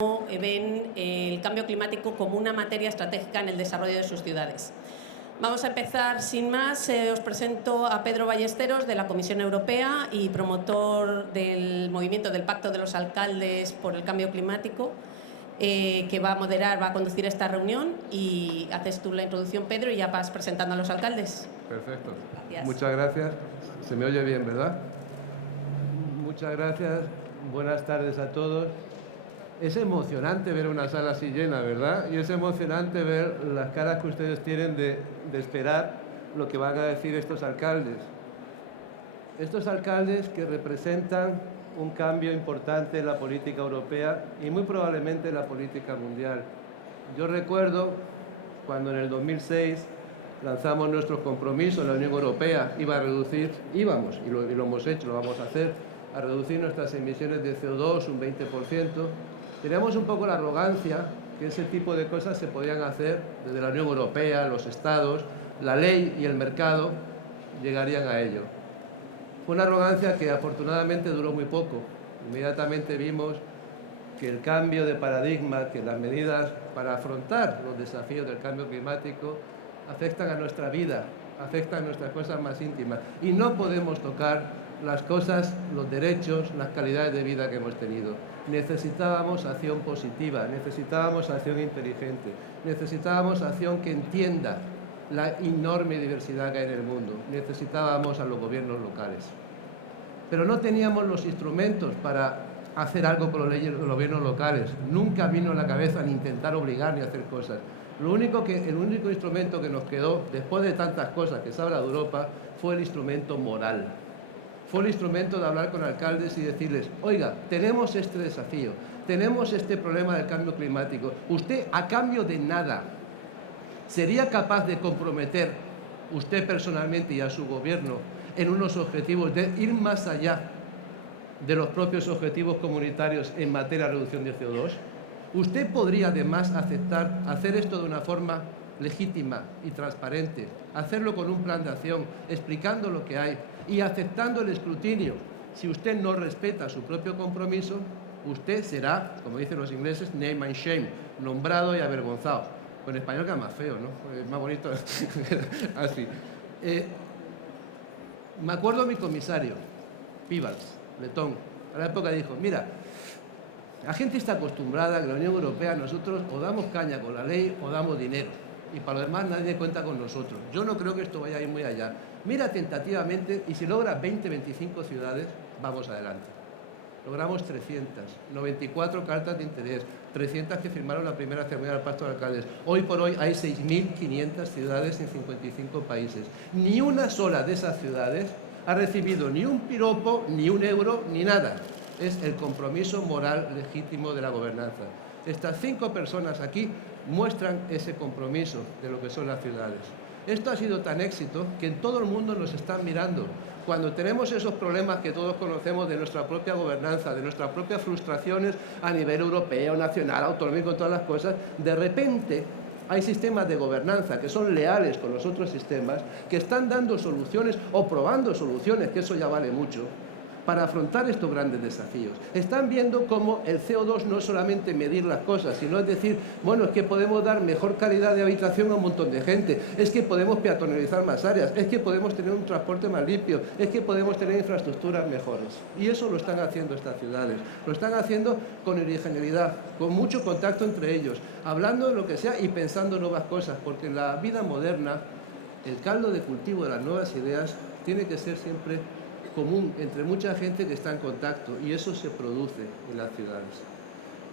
ven el cambio climático como una materia estratégica en el desarrollo de sus ciudades. Vamos a empezar sin más. Os presento a Pedro Ballesteros, de la Comisión Europea y promotor del movimiento del Pacto de los Alcaldes por el Cambio Climático, que va a moderar, va a conducir esta reunión. Y haces tú la introducción, Pedro, y ya vas presentando a los alcaldes. Perfecto. Gracias. Muchas gracias. Se me oye bien, ¿verdad? Muchas gracias. Buenas tardes a todos. Es emocionante ver una sala así llena, ¿verdad? Y es emocionante ver las caras que ustedes tienen de esperar lo que van a decir estos alcaldes. Estos alcaldes que representan un cambio importante en la política europea y muy probablemente en la política mundial. Yo recuerdo cuando en el 2006 lanzamos nuestros compromisos, la Unión Europea iba a reducir, y lo hemos hecho, lo vamos a hacer, a reducir nuestras emisiones de CO2 un 20%. Teníamos un poco la arrogancia que ese tipo de cosas se podían hacer desde la Unión Europea, los estados, la ley y el mercado llegarían a ello. Fue una arrogancia que afortunadamente duró muy poco. Inmediatamente vimos que el cambio de paradigma, que las medidas para afrontar los desafíos del cambio climático afectan a nuestra vida, afectan a nuestras cosas más íntimas. Y no podemos tocar las cosas, los derechos, las calidades de vida que hemos tenido. Necesitábamos acción positiva, necesitábamos acción inteligente, necesitábamos acción que entienda la enorme diversidad que hay en el mundo. Necesitábamos a los gobiernos locales. Pero no teníamos los instrumentos para hacer algo con los gobiernos locales. Nunca vino a la cabeza ni intentar obligar ni hacer cosas. El único instrumento que nos quedó, después de tantas cosas que se habla de Europa, fue el instrumento moral. Fue el instrumento de hablar con alcaldes y decirles: oiga, tenemos este desafío, tenemos este problema del cambio climático. Usted, a cambio de nada, ¿sería capaz de comprometer usted personalmente y a su gobierno en unos objetivos de ir más allá de los propios objetivos comunitarios en materia de reducción de CO2? ¿Usted podría además aceptar hacer esto de una forma legítima y transparente, hacerlo con un plan de acción, explicando lo que hay y aceptando el escrutinio? Si usted no respeta su propio compromiso, usted será, como dicen los ingleses, name and shame, nombrado y avergonzado. En español queda más feo, ¿no? Es más bonito así. Me acuerdo mi comisario, Piebalgs, letón, a la época dijo: mira, la gente está acostumbrada a que la Unión Europea nosotros o damos caña con la ley o damos dinero, y para lo demás nadie cuenta con nosotros. Yo no creo que esto vaya a ir muy allá. Mira tentativamente, y si logra 20, 25 ciudades, vamos adelante. Logramos 394 cartas de interés, 300 que firmaron la primera ceremonia del Pacto de Alcaldes. Hoy por hoy hay 6.500 ciudades en 55 países. Ni una sola de esas ciudades ha recibido ni un piropo, ni un euro, ni nada. Es el compromiso moral legítimo de la gobernanza. Estas 5 personas aquí muestran ese compromiso de lo que son las ciudades. Esto ha sido tan éxito que en todo el mundo nos están mirando. Cuando tenemos esos problemas que todos conocemos de nuestra propia gobernanza, de nuestras propias frustraciones a nivel europeo, nacional, autonómico, todas las cosas, de repente hay sistemas de gobernanza que son leales con los otros sistemas, que están dando soluciones o probando soluciones, que eso ya vale mucho, para afrontar estos grandes desafíos. Están viendo cómo el CO2 no es solamente medir las cosas, sino es decir, bueno, es que podemos dar mejor calidad de habitación a un montón de gente, es que podemos peatonalizar más áreas, es que podemos tener un transporte más limpio, es que podemos tener infraestructuras mejores. Y eso lo están haciendo estas ciudades. Lo están haciendo con originalidad, con mucho contacto entre ellos, hablando de lo que sea y pensando nuevas cosas, porque en la vida moderna el caldo de cultivo de las nuevas ideas tiene que ser siempre común entre mucha gente que está en contacto, y eso se produce en las ciudades.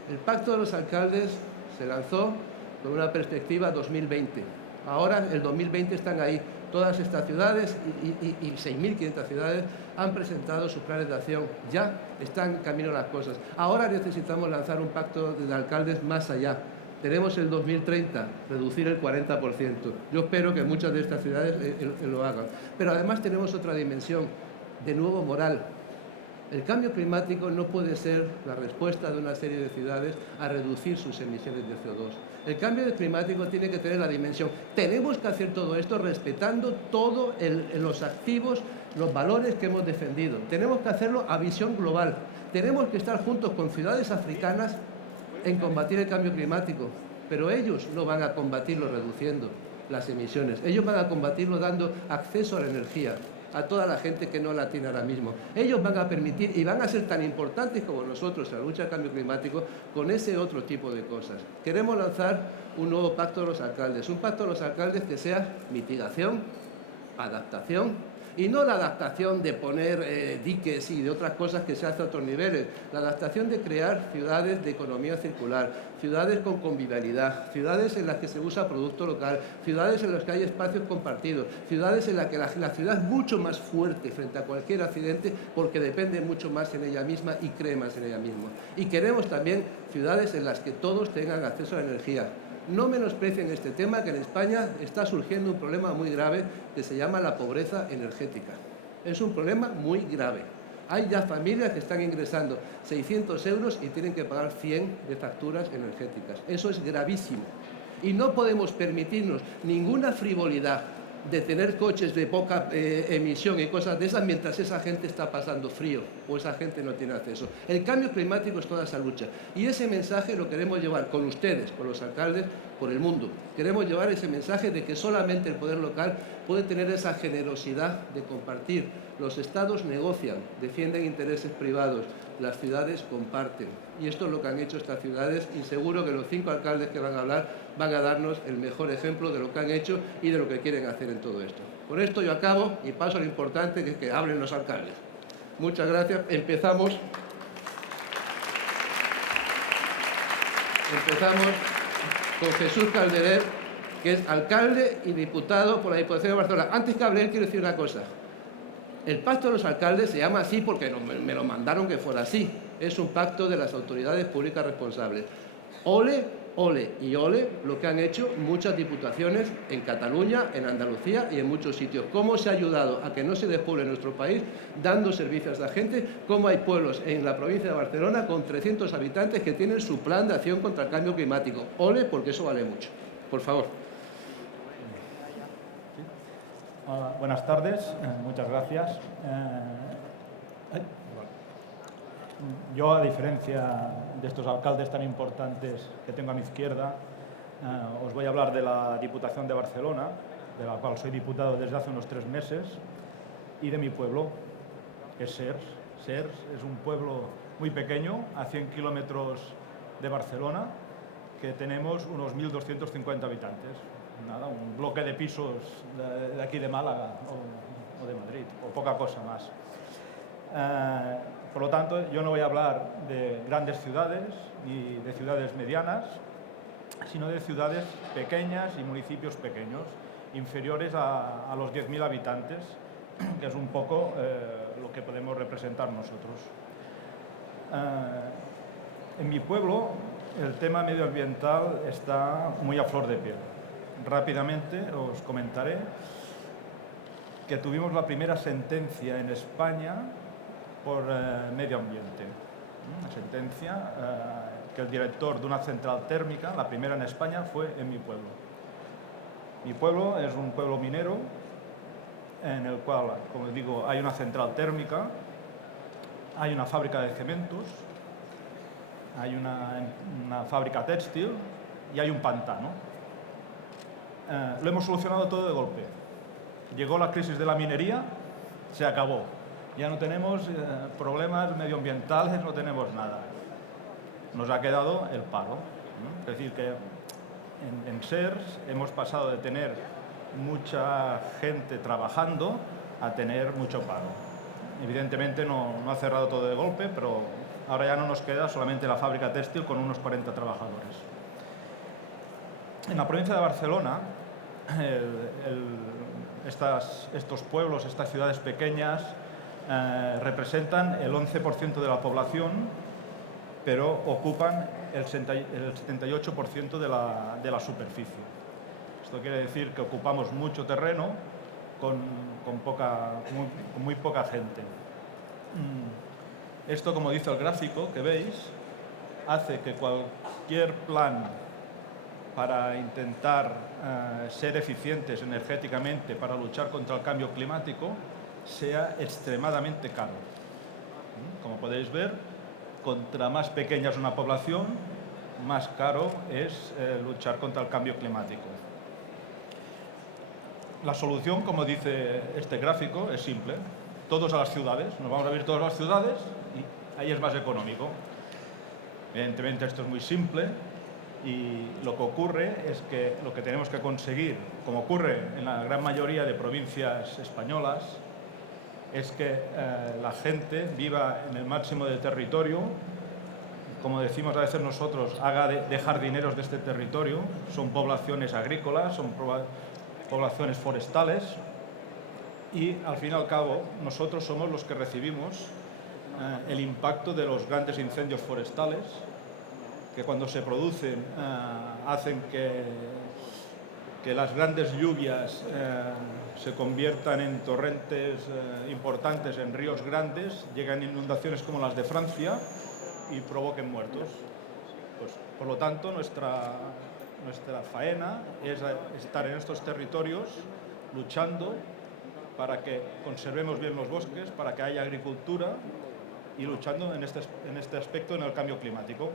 El Pacto de los Alcaldes se lanzó con una perspectiva 2020. Ahora, el 2020, están ahí. Todas estas ciudades y 6.500 ciudades han presentado sus planes de acción. Ya están en camino las cosas. Ahora necesitamos lanzar un pacto de alcaldes más allá. Tenemos el 2030, reducir el 40%. Yo espero que muchas de estas ciudades lo hagan. Pero además tenemos otra dimensión, de nuevo moral. El cambio climático no puede ser la respuesta de una serie de ciudades a reducir sus emisiones de CO2. El cambio climático tiene que tener la dimensión. Tenemos que hacer todo esto respetando todos los activos, los valores que hemos defendido. Tenemos que hacerlo a visión global. Tenemos que estar juntos con ciudades africanas en combatir el cambio climático, pero ellos no van a combatirlo reduciendo las emisiones. Ellos van a combatirlo dando acceso a la energía a toda la gente que no la tiene ahora mismo. Ellos van a permitir y van a ser tan importantes como nosotros en la lucha al cambio climático con ese otro tipo de cosas. Queremos lanzar un nuevo pacto de los alcaldes, un pacto de los alcaldes que sea mitigación, adaptación, y no la adaptación de poner diques y de otras cosas que se hace a otros niveles, la adaptación de crear ciudades de economía circular, ciudades con convivialidad, ciudades en las que se usa producto local, ciudades en las que hay espacios compartidos, ciudades en las que la ciudad es mucho más fuerte frente a cualquier accidente porque depende mucho más en ella misma y cree más en ella misma. Y queremos también ciudades en las que todos tengan acceso a la energía. No menosprecien este tema, que en España está surgiendo un problema muy grave que se llama la pobreza energética. Es un problema muy grave. Hay ya familias que están ingresando 600 euros y tienen que pagar 100 de facturas energéticas. Eso es gravísimo. Y no podemos permitirnos ninguna frivolidad de tener coches de poca emisión y cosas de esas mientras esa gente está pasando frío o esa gente no tiene acceso. El cambio climático es toda esa lucha y ese mensaje lo queremos llevar con ustedes, con los alcaldes, por el mundo. Queremos llevar ese mensaje de que solamente el poder local puede tener esa generosidad de compartir. Los estados negocian, defienden intereses privados, las ciudades comparten. Y esto es lo que han hecho estas ciudades y seguro que los 5 alcaldes que van a hablar van a darnos el mejor ejemplo de lo que han hecho y de lo que quieren hacer en todo esto. Con esto yo acabo y paso a lo importante, que es que hablen los alcaldes. Muchas gracias. Empezamos con Jesús Calderer, que es alcalde y diputado por la Diputación de Barcelona. Antes que hable él, quiero decir una cosa. El pacto de los alcaldes se llama así porque me lo mandaron que fuera así. Es un pacto de las autoridades públicas responsables. Ole, ole y ole lo que han hecho muchas diputaciones en Cataluña, en Andalucía y en muchos sitios. Cómo se ha ayudado a que no se despoble nuestro país dando servicios a la gente. Cómo hay pueblos en la provincia de Barcelona con 300 habitantes que tienen su plan de acción contra el cambio climático. Ole, porque eso vale mucho. Por favor. Buenas tardes, muchas gracias. Yo, a diferencia de estos alcaldes tan importantes que tengo a mi izquierda, os voy a hablar de la Diputación de Barcelona, de la cual soy diputado desde hace unos 3 meses, y de mi pueblo, que es Sers. Sers es un pueblo muy pequeño, a 100 kilómetros de Barcelona, que tenemos unos 1.250 habitantes. Nada, un bloque de pisos de aquí de Málaga o de Madrid, o poca cosa más. Por lo tanto, yo no voy a hablar de grandes ciudades ni de ciudades medianas, sino de ciudades pequeñas y municipios pequeños, inferiores a los 10.000 habitantes, que es un poco lo que podemos representar nosotros. En mi pueblo, el tema medioambiental está muy a flor de piel. Rápidamente os comentaré que tuvimos la primera sentencia en España por medio ambiente. Una sentencia que el director de una central térmica, la primera en España, fue en mi pueblo. Mi pueblo es un pueblo minero en el cual, como digo, hay una central térmica, hay una fábrica de cementos, hay una fábrica textil y hay un pantano. Lo hemos solucionado todo de golpe. Llegó la crisis de la minería, se acabó. Ya no tenemos problemas medioambientales, no tenemos nada. Nos ha quedado el paro. Es decir, que en Sers hemos pasado de tener mucha gente trabajando a tener mucho paro. Evidentemente no ha cerrado todo de golpe, pero ahora ya no nos queda solamente la fábrica textil con unos 40 trabajadores. En la provincia de Barcelona, estos pueblos, estas ciudades pequeñas, representan el 11% de la población, pero ocupan el 78% de la superficie. Esto quiere decir que ocupamos mucho terreno con muy poca gente. Esto, como dice el gráfico que veis, hace que cualquier plan para intentar ser eficientes energéticamente para luchar contra el cambio climático sea extremadamente caro. Como podéis ver, contra más pequeña es una población, más caro es luchar contra el cambio climático. La solución, como dice este gráfico, es simple. Todos a las ciudades, nos vamos a ir todos a las ciudades y ahí es más económico. Evidentemente esto es muy simple y lo que ocurre es que lo que tenemos que conseguir, como ocurre en la gran mayoría de provincias españolas, es que la gente viva en el máximo del territorio, como decimos a veces nosotros, haga de jardineros de este territorio. Son poblaciones agrícolas, son poblaciones forestales y al fin y al cabo nosotros somos los que recibimos el impacto de los grandes incendios forestales que cuando se producen hacen que las grandes lluvias se conviertan en torrentes importantes, en ríos grandes, llegan inundaciones como las de Francia y provoquen muertos. Pues, por lo tanto, nuestra faena es estar en estos territorios luchando para que conservemos bien los bosques, para que haya agricultura y luchando en este aspecto en el cambio climático.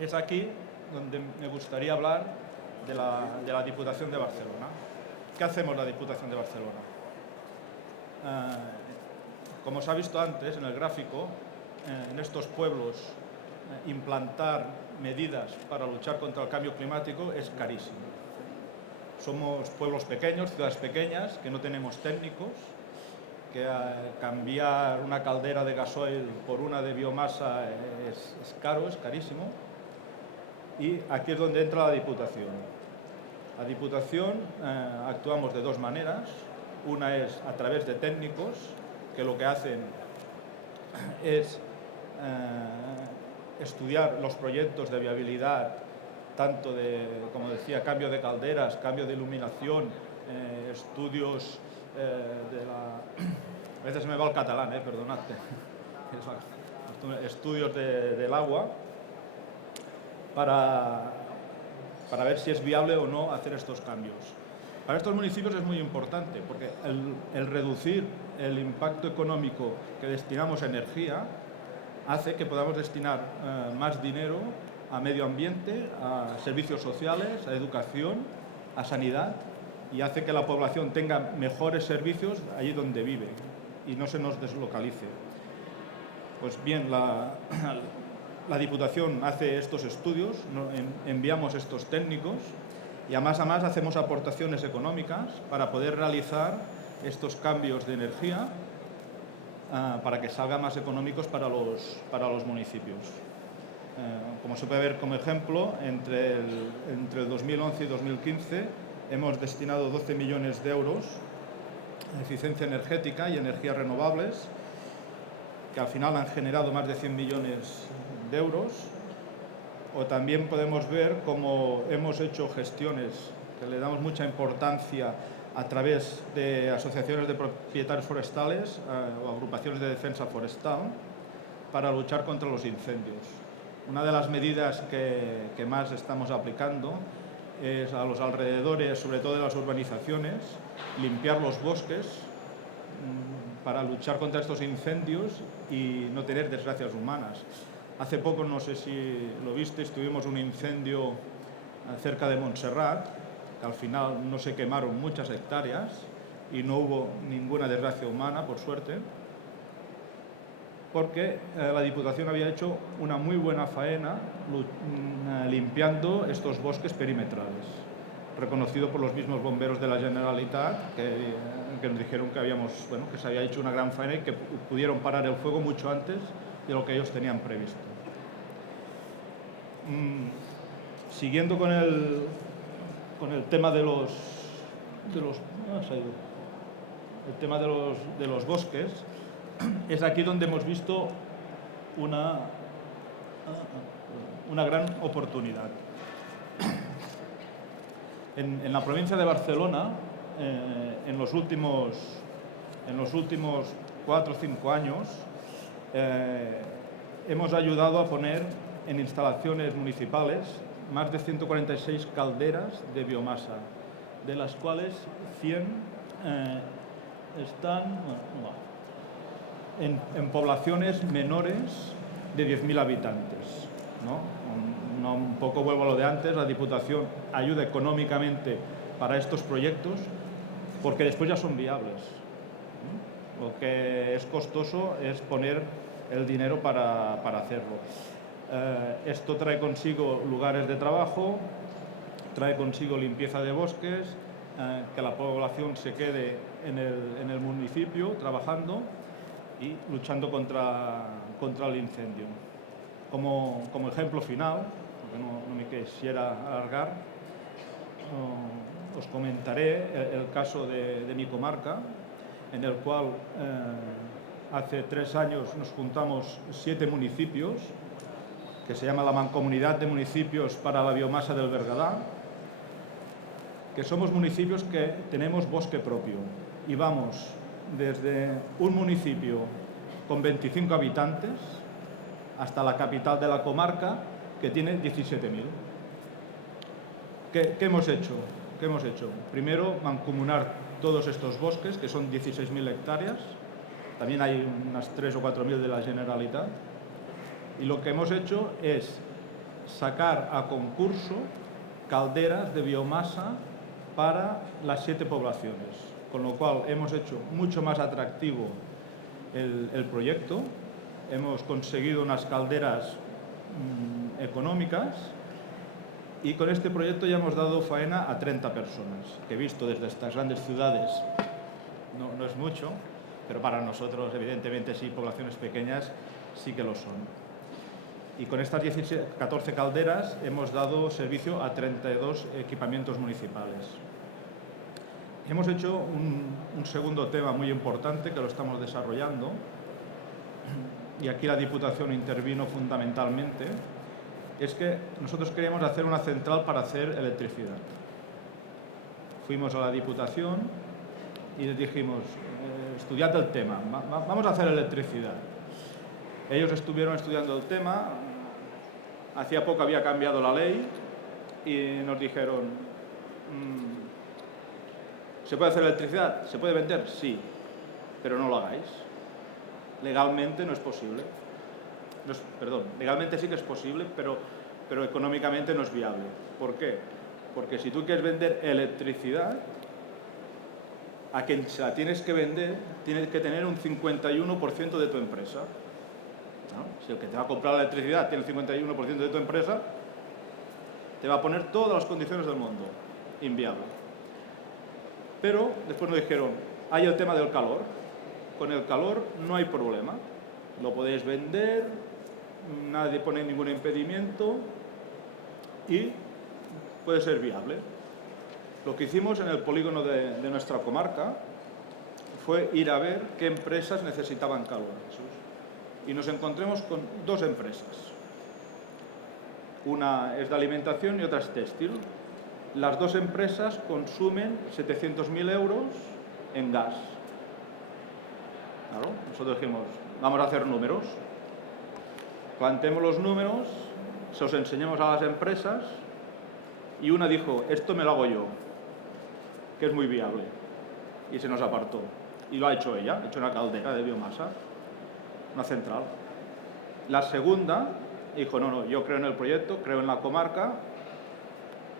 Es aquí donde me gustaría hablar de la Diputación de Barcelona. ¿Qué hacemos la Diputación de Barcelona? Como se ha visto antes en el gráfico, en estos pueblos implantar medidas para luchar contra el cambio climático es carísimo. Somos pueblos pequeños, ciudades pequeñas, que no tenemos técnicos, que cambiar una caldera de gasoil por una de biomasa es caro, es carísimo. Y aquí es donde entra la Diputación. La Diputación actuamos de dos maneras. Una es a través de técnicos, que lo que hacen es estudiar los proyectos de viabilidad, tanto de, como decía, cambio de calderas, cambio de iluminación, estudios a veces me va el catalán, perdonadme. Estudios del agua para ver si es viable o no hacer estos cambios. Para estos municipios es muy importante porque el reducir el impacto económico que destinamos a energía hace que podamos destinar más dinero a medio ambiente, a servicios sociales, a educación, a sanidad, y hace que la población tenga mejores servicios allí donde vive y no se nos deslocalice. Pues bien, la Diputación hace estos estudios, enviamos estos técnicos y a más hacemos aportaciones económicas para poder realizar estos cambios de energía para que salgan más económicos para los municipios. Como se puede ver como ejemplo, entre el 2011 y 2015 hemos destinado 12 millones de euros a eficiencia energética y energías renovables, que al final han generado más de 100 millones de euros. O también podemos ver cómo hemos hecho gestiones que le damos mucha importancia a través de asociaciones de propietarios forestales o agrupaciones de defensa forestal para luchar contra los incendios. Una de las medidas que más estamos aplicando es a los alrededores, sobre todo de las urbanizaciones, limpiar los bosques para luchar contra estos incendios y no tener desgracias humanas. Hace poco, no sé si lo visteis, tuvimos un incendio cerca de Montserrat, que al final no se quemaron muchas hectáreas y no hubo ninguna desgracia humana, por suerte, porque la Diputación había hecho una muy buena faena limpiando estos bosques perimetrales, reconocido por los mismos bomberos de la Generalitat, que nos dijeron que se había hecho una gran faena y que pudieron parar el fuego mucho antes de lo que ellos tenían previsto. Siguiendo con el tema de los bosques, es aquí donde hemos visto una gran oportunidad. En la provincia de Barcelona, en los últimos 4 o 5 años, hemos ayudado a poner en instalaciones municipales más de 146 calderas de biomasa, de las cuales 100 están en poblaciones menores de 10.000 habitantes, ¿no? un poco vuelvo a lo de antes, la Diputación ayuda económicamente para estos proyectos porque después ya son viables. Lo que es costoso es poner el dinero para hacerlo. Esto trae consigo lugares de trabajo, trae consigo limpieza de bosques, que la población se quede en el municipio trabajando y luchando contra el incendio. Como ejemplo final, porque no me quisiera alargar, os comentaré el caso de mi comarca, en el cual hace 3 años nos juntamos 7 municipios, que se llama la Mancomunidad de Municipios para la Biomasa del Bergadá, que somos municipios que tenemos bosque propio y vamos desde un municipio con 25 habitantes hasta la capital de la comarca, que tiene 17.000. ¿Qué hemos hecho? Primero, mancomunar todos estos bosques, que son 16.000 hectáreas. También hay unas 3 o 4.000 de la Generalitat. Y lo que hemos hecho es sacar a concurso calderas de biomasa para las 7 poblaciones, con lo cual hemos hecho mucho más atractivo el proyecto. Hemos conseguido unas calderas económicas y con este proyecto ya hemos dado faena a 30 personas, que visto desde estas grandes ciudades no es mucho, pero para nosotros, evidentemente, sí, poblaciones pequeñas sí que lo son. Y con estas 14 calderas hemos dado servicio a 32 equipamientos municipales. Hemos hecho un segundo tema muy importante que lo estamos desarrollando, y aquí la Diputación intervino fundamentalmente, es que nosotros queríamos hacer una central para hacer electricidad. Fuimos a la Diputación y les dijimos, estudiad el tema, vamos a hacer electricidad. Ellos estuvieron estudiando el tema, hacía poco había cambiado la ley y nos dijeron, ¿se puede hacer electricidad? ¿Se puede vender? Sí, pero no lo hagáis. Legalmente no es posible. Legalmente sí que es posible, pero económicamente no es viable. ¿Por qué? Porque si tú quieres vender electricidad, a quien se la tienes que vender, tienes que tener un 51% de tu empresa. ¿No? Si el que te va a comprar la electricidad tiene el 51% de tu empresa, te va a poner todas las condiciones del mundo. Inviable. Pero después nos dijeron, hay el tema del calor. Con el calor no hay problema. Lo podéis vender, nadie pone ningún impedimento y puede ser viable. Lo que hicimos en el polígono de nuestra comarca fue ir a ver qué empresas necesitaban calor. Y nos encontramos con 2 empresas. Una es de alimentación y otra es textil. Las 2 empresas consumen 700.000 euros en gas. Claro, nosotros dijimos, vamos a hacer números. Planteemos los números, se los enseñamos a las empresas y una dijo, esto me lo hago yo, que es muy viable. Y se nos apartó. Y lo ha hecho ella, ha hecho una caldera de biomasa, una central. La segunda dijo, no, yo creo en el proyecto, creo en la comarca,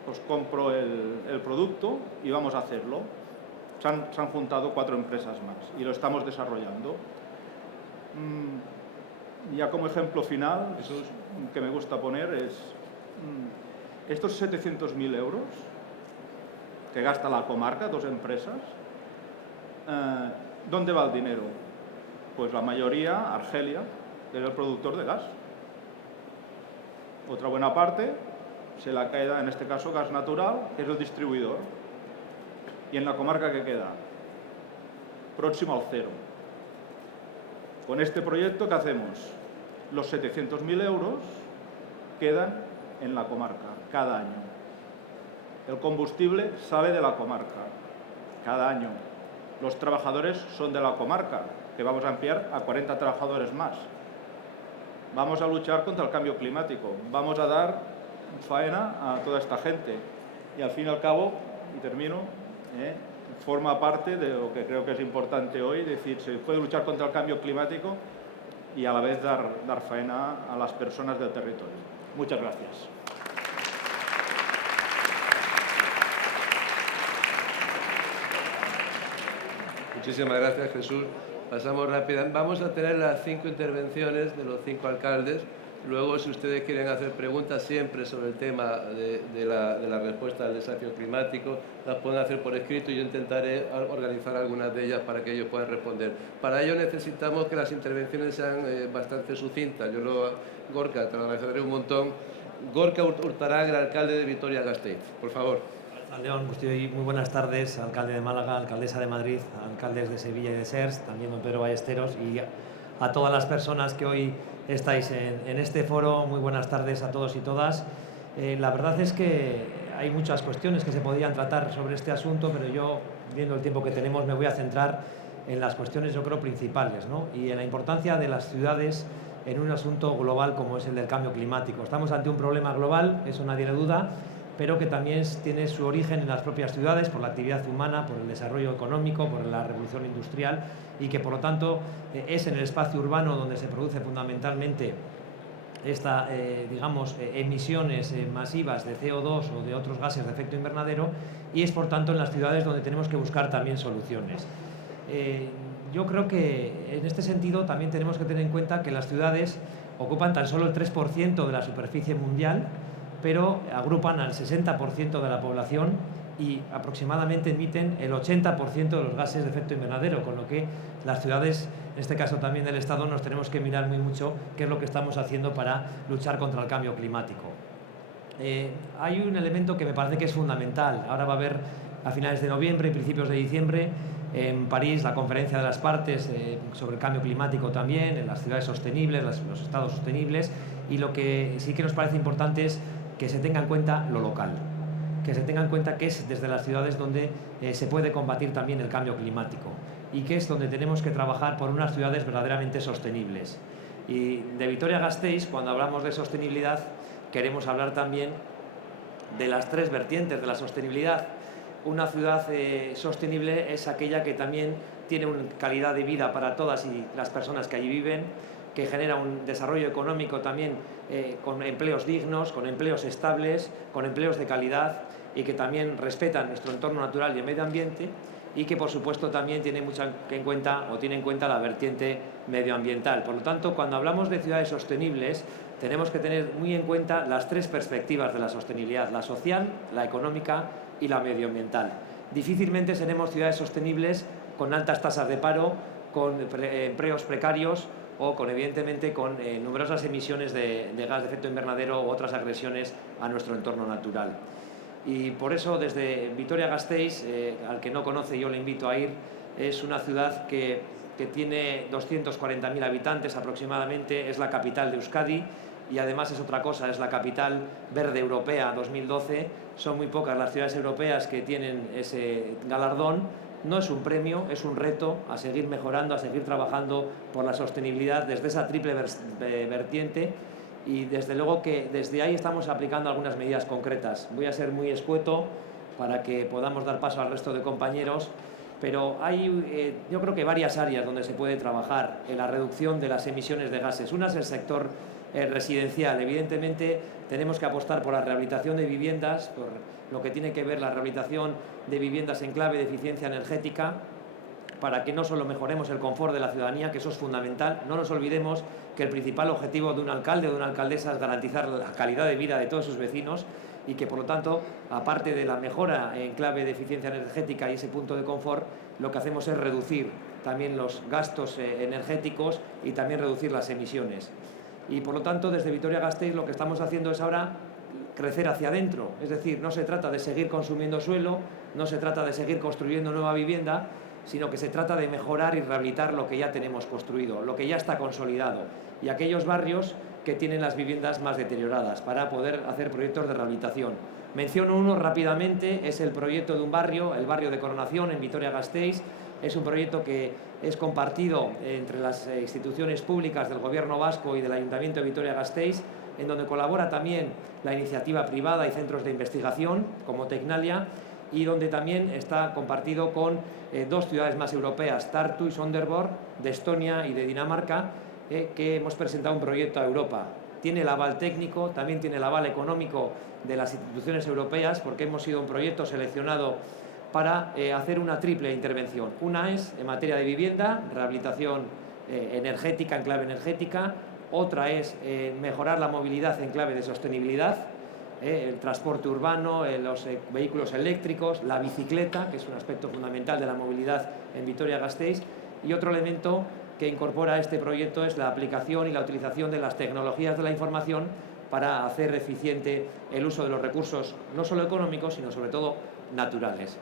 os compro el producto y vamos a hacerlo. Se han juntado 4 empresas más y lo estamos desarrollando. Ya como ejemplo final, eso es que me gusta poner, es estos 700.000 euros que gasta la comarca, 2 empresas, ¿dónde va el dinero? Pues la mayoría, Argelia, que es el productor de gas. Otra buena parte se la queda, en este caso, Gas Natural, que es el distribuidor. ¿Y en la comarca qué queda? Próximo al 0. Con este proyecto, ¿qué hacemos? Los 700.000 euros quedan en la comarca cada año. El combustible sale de la comarca cada año. Los trabajadores son de la comarca, que vamos a ampliar a 40 trabajadores más. Vamos a luchar contra el cambio climático. Vamos a dar faena a toda esta gente. Y al fin y al cabo, y termino, forma parte de lo que creo que es importante hoy, es decir, se puede luchar contra el cambio climático y a la vez dar faena a las personas del territorio. Muchas gracias. Muchísimas gracias, Jesús. Pasamos rápida. Vamos a tener las 5 intervenciones de los 5 alcaldes. Luego, si ustedes quieren hacer preguntas siempre sobre el tema de la respuesta al desafío climático, las pueden hacer por escrito y yo intentaré organizar algunas de ellas para que ellos puedan responder. Para ello necesitamos que las intervenciones sean bastante sucintas. Gorka, te lo agradeceré un montón. Gorka Urtarán, el alcalde de Vitoria-Gasteiz. Por favor. León, muy buenas tardes, alcalde de Málaga, alcaldesa de Madrid, alcaldes de Sevilla y de Sers, también don Pedro Ballesteros, y a todas las personas que hoy estáis en este foro. Muy buenas tardes a todos y todas. La verdad es que hay muchas cuestiones que se podrían tratar sobre este asunto, pero yo, viendo el tiempo que tenemos, me voy a centrar en las cuestiones, yo creo, principales, ¿no? Y en la importancia de las ciudades en un asunto global como es el del cambio climático. Estamos ante un problema global, eso nadie le duda, pero que también tiene su origen en las propias ciudades, por la actividad humana, por el desarrollo económico, por la revolución industrial, y que por lo tanto es en el espacio urbano donde se produce fundamentalmente estas emisiones masivas de CO2 o de otros gases de efecto invernadero, y es por tanto en las ciudades donde tenemos que buscar también soluciones. Yo creo que en este sentido también tenemos que tener en cuenta que las ciudades ocupan tan solo el 3% de la superficie mundial, pero agrupan al 60% de la población y aproximadamente emiten el 80% de los gases de efecto invernadero, con lo que las ciudades, en este caso también del Estado, nos tenemos que mirar muy mucho qué es lo que estamos haciendo para luchar contra el cambio climático. Hay un elemento que me parece que es fundamental. Ahora va a haber a finales de noviembre y principios de diciembre en París la conferencia de las partes sobre el cambio climático también, en las ciudades sostenibles, los estados sostenibles, y lo que sí que nos parece importante es que se tenga en cuenta lo local, que se tenga en cuenta que es desde las ciudades donde se puede combatir también el cambio climático y que es donde tenemos que trabajar por unas ciudades verdaderamente sostenibles. Y de Vitoria-Gasteiz, cuando hablamos de sostenibilidad, queremos hablar también de las 3 vertientes de la sostenibilidad. Una ciudad sostenible es aquella que también tiene una calidad de vida para todas y las personas que allí viven, que genera un desarrollo económico también con empleos dignos, con empleos estables, con empleos de calidad y que también respetan nuestro entorno natural y el medio ambiente, y que por supuesto también tiene en cuenta la vertiente medioambiental. Por lo tanto, cuando hablamos de ciudades sostenibles, tenemos que tener muy en cuenta las 3 perspectivas de la sostenibilidad: la social, la económica y la medioambiental. Difícilmente seremos ciudades sostenibles con altas tasas de paro, con empleos precarios o evidentemente con numerosas emisiones de gas de efecto invernadero u otras agresiones a nuestro entorno natural. Y por eso desde Vitoria-Gasteiz, al que no conoce yo le invito a ir, es una ciudad que tiene 240.000 habitantes aproximadamente, es la capital de Euskadi y además es otra cosa, es la capital verde europea 2012. Son muy pocas las ciudades europeas que tienen ese galardón. No es un premio, es un reto a seguir mejorando, a seguir trabajando por la sostenibilidad desde esa triple vertiente, y desde luego que desde ahí estamos aplicando algunas medidas concretas. Voy a ser muy escueto para que podamos dar paso al resto de compañeros, pero hay yo creo que varias áreas donde se puede trabajar en la reducción de las emisiones de gases. Una es el sector residencial. Evidentemente tenemos que apostar por la rehabilitación de viviendas, por lo que tiene que ver la rehabilitación de viviendas en clave de eficiencia energética, para que no solo mejoremos el confort de la ciudadanía, que eso es fundamental. No nos olvidemos que el principal objetivo de un alcalde o de una alcaldesa es garantizar la calidad de vida de todos sus vecinos, y que por lo tanto, aparte de la mejora en clave de eficiencia energética y ese punto de confort, lo que hacemos es reducir también los gastos energéticos y también reducir las emisiones. Y por lo tanto, desde Vitoria-Gasteiz lo que estamos haciendo es ahora crecer hacia adentro. Es decir, no se trata de seguir consumiendo suelo, no se trata de seguir construyendo nueva vivienda, sino que se trata de mejorar y rehabilitar lo que ya tenemos construido, lo que ya está consolidado, y aquellos barrios que tienen las viviendas más deterioradas, para poder hacer proyectos de rehabilitación. Menciono uno rápidamente, es el proyecto de un barrio, el barrio de Coronación en Vitoria-Gasteiz. Es un proyecto que es compartido entre las instituciones públicas del Gobierno vasco y del Ayuntamiento de Vitoria-Gasteiz, en donde colabora también la iniciativa privada y centros de investigación como Tecnalia, y donde también está compartido con 2 ciudades más europeas, Tartu y Sonderborg, de Estonia y de Dinamarca, que hemos presentado un proyecto a Europa. Tiene el aval técnico, también tiene el aval económico de las instituciones europeas, porque hemos sido un proyecto seleccionado para hacer una triple intervención. Una es en materia de vivienda, rehabilitación energética, en clave energética. Otra es mejorar la movilidad en clave de sostenibilidad, el transporte urbano, los vehículos eléctricos, la bicicleta, que es un aspecto fundamental de la movilidad en Vitoria-Gasteiz. Y otro elemento que incorpora este proyecto es la aplicación y la utilización de las tecnologías de la información para hacer eficiente el uso de los recursos, no solo económicos, sino sobre todo naturales.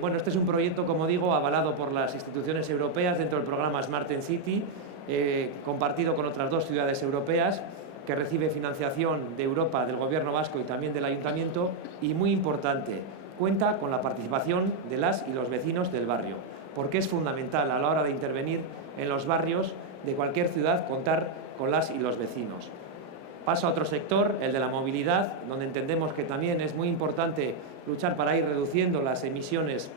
Bueno, este es un proyecto, como digo, avalado por las instituciones europeas dentro del programa Smart City, compartido con otras 2 ciudades europeas, que recibe financiación de Europa, del Gobierno vasco y también del Ayuntamiento, y muy importante, cuenta con la participación de las y los vecinos del barrio, porque es fundamental a la hora de intervenir en los barrios de cualquier ciudad contar con las y los vecinos. Paso a otro sector, el de la movilidad, donde entendemos que también es muy importante luchar para ir reduciendo las emisiones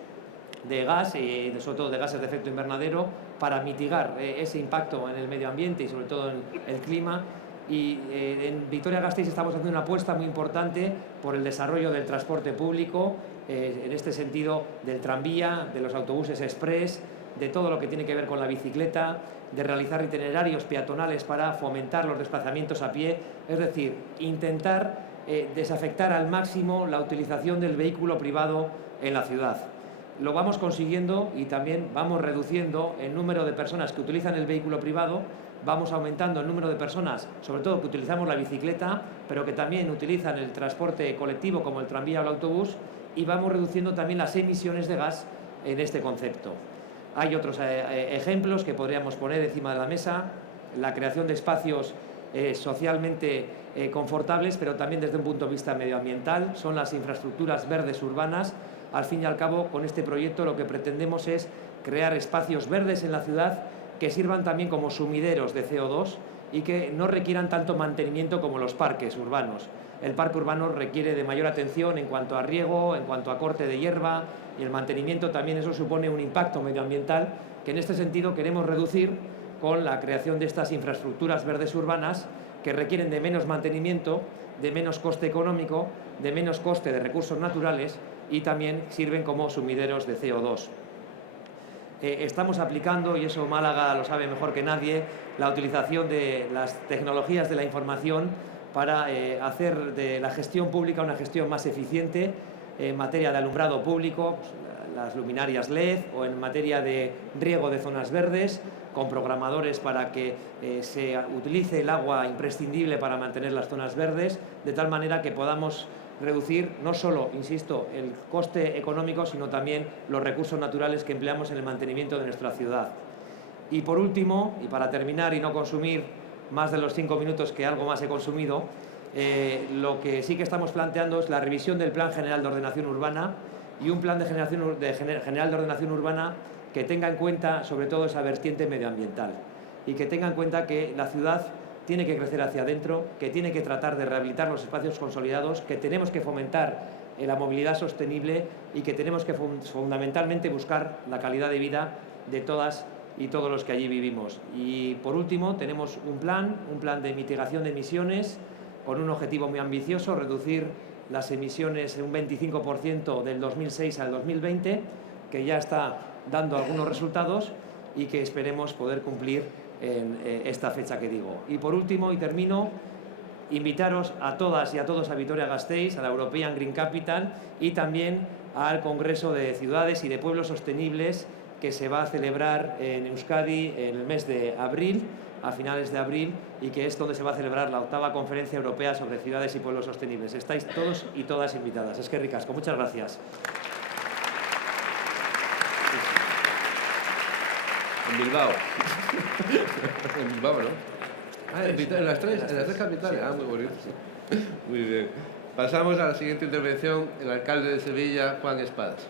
de gas, y sobre todo de gases de efecto invernadero, para mitigar ese impacto en el medio ambiente y sobre todo en el clima. Y en Vitoria-Gasteiz estamos haciendo una apuesta muy importante por el desarrollo del transporte público, en este sentido del tranvía, de los autobuses express, de todo lo que tiene que ver con la bicicleta, de realizar itinerarios peatonales para fomentar los desplazamientos a pie, es decir, intentar desafectar al máximo la utilización del vehículo privado en la ciudad. Lo vamos consiguiendo y también vamos reduciendo el número de personas que utilizan el vehículo privado, vamos aumentando el número de personas, sobre todo que utilizamos la bicicleta, pero que también utilizan el transporte colectivo como el tranvía o el autobús, y vamos reduciendo también las emisiones de gas en este concepto. Hay otros ejemplos que podríamos poner encima de la mesa, la creación de espacios socialmente confortables, pero también desde un punto de vista medioambiental, son las infraestructuras verdes urbanas. Al fin y al cabo, con este proyecto lo que pretendemos es crear espacios verdes en la ciudad que sirvan también como sumideros de CO2 y que no requieran tanto mantenimiento como los parques urbanos. El parque urbano requiere de mayor atención en cuanto a riego, en cuanto a corte de hierba, y el mantenimiento también, eso supone un impacto medioambiental que en este sentido queremos reducir con la creación de estas infraestructuras verdes urbanas que requieren de menos mantenimiento, de menos coste económico, de menos coste de recursos naturales y también sirven como sumideros de CO2. Estamos aplicando, y eso Málaga lo sabe mejor que nadie, la utilización de las tecnologías de la información para hacer de la gestión pública una gestión más eficiente en materia de alumbrado público, las luminarias LED, o en materia de riego de zonas verdes, con programadores para que se utilice el agua imprescindible para mantener las zonas verdes, de tal manera que podamos reducir no solo, insisto, el coste económico, sino también los recursos naturales que empleamos en el mantenimiento de nuestra ciudad. Y por último, y para terminar y no consumir más de los 5 minutos que algo más he consumido, lo que sí que estamos planteando es la revisión del Plan General de Ordenación Urbana, y un plan general de ordenación urbana que tenga en cuenta sobre todo esa vertiente medioambiental y que tenga en cuenta que la ciudad tiene que crecer hacia adentro, que tiene que tratar de rehabilitar los espacios consolidados, que tenemos que fomentar la movilidad sostenible y que tenemos que fundamentalmente buscar la calidad de vida de todas y todos los que allí vivimos. Y por último tenemos un plan de mitigación de emisiones con un objetivo muy ambicioso, reducir las emisiones en un 25% del 2006 al 2020, que ya está dando algunos resultados y que esperemos poder cumplir en esta fecha que digo. Y por último, y termino, invitaros a todas y a todos a Vitoria-Gasteiz, a la European Green Capital y también al Congreso de Ciudades y de Pueblos Sostenibles que se va a celebrar en Euskadi en el mes de abril, a finales de abril, y que es donde se va a celebrar la 8ª Conferencia Europea sobre Ciudades y Pueblos Sostenibles. Estáis todos y todas invitadas. Es que ricasco. Muchas gracias. En Bilbao. En Bilbao, ¿no? En las tres capitales. Ah, muy bonito. Muy bien. Pasamos a la siguiente intervención, el alcalde de Sevilla, Juan Espadas.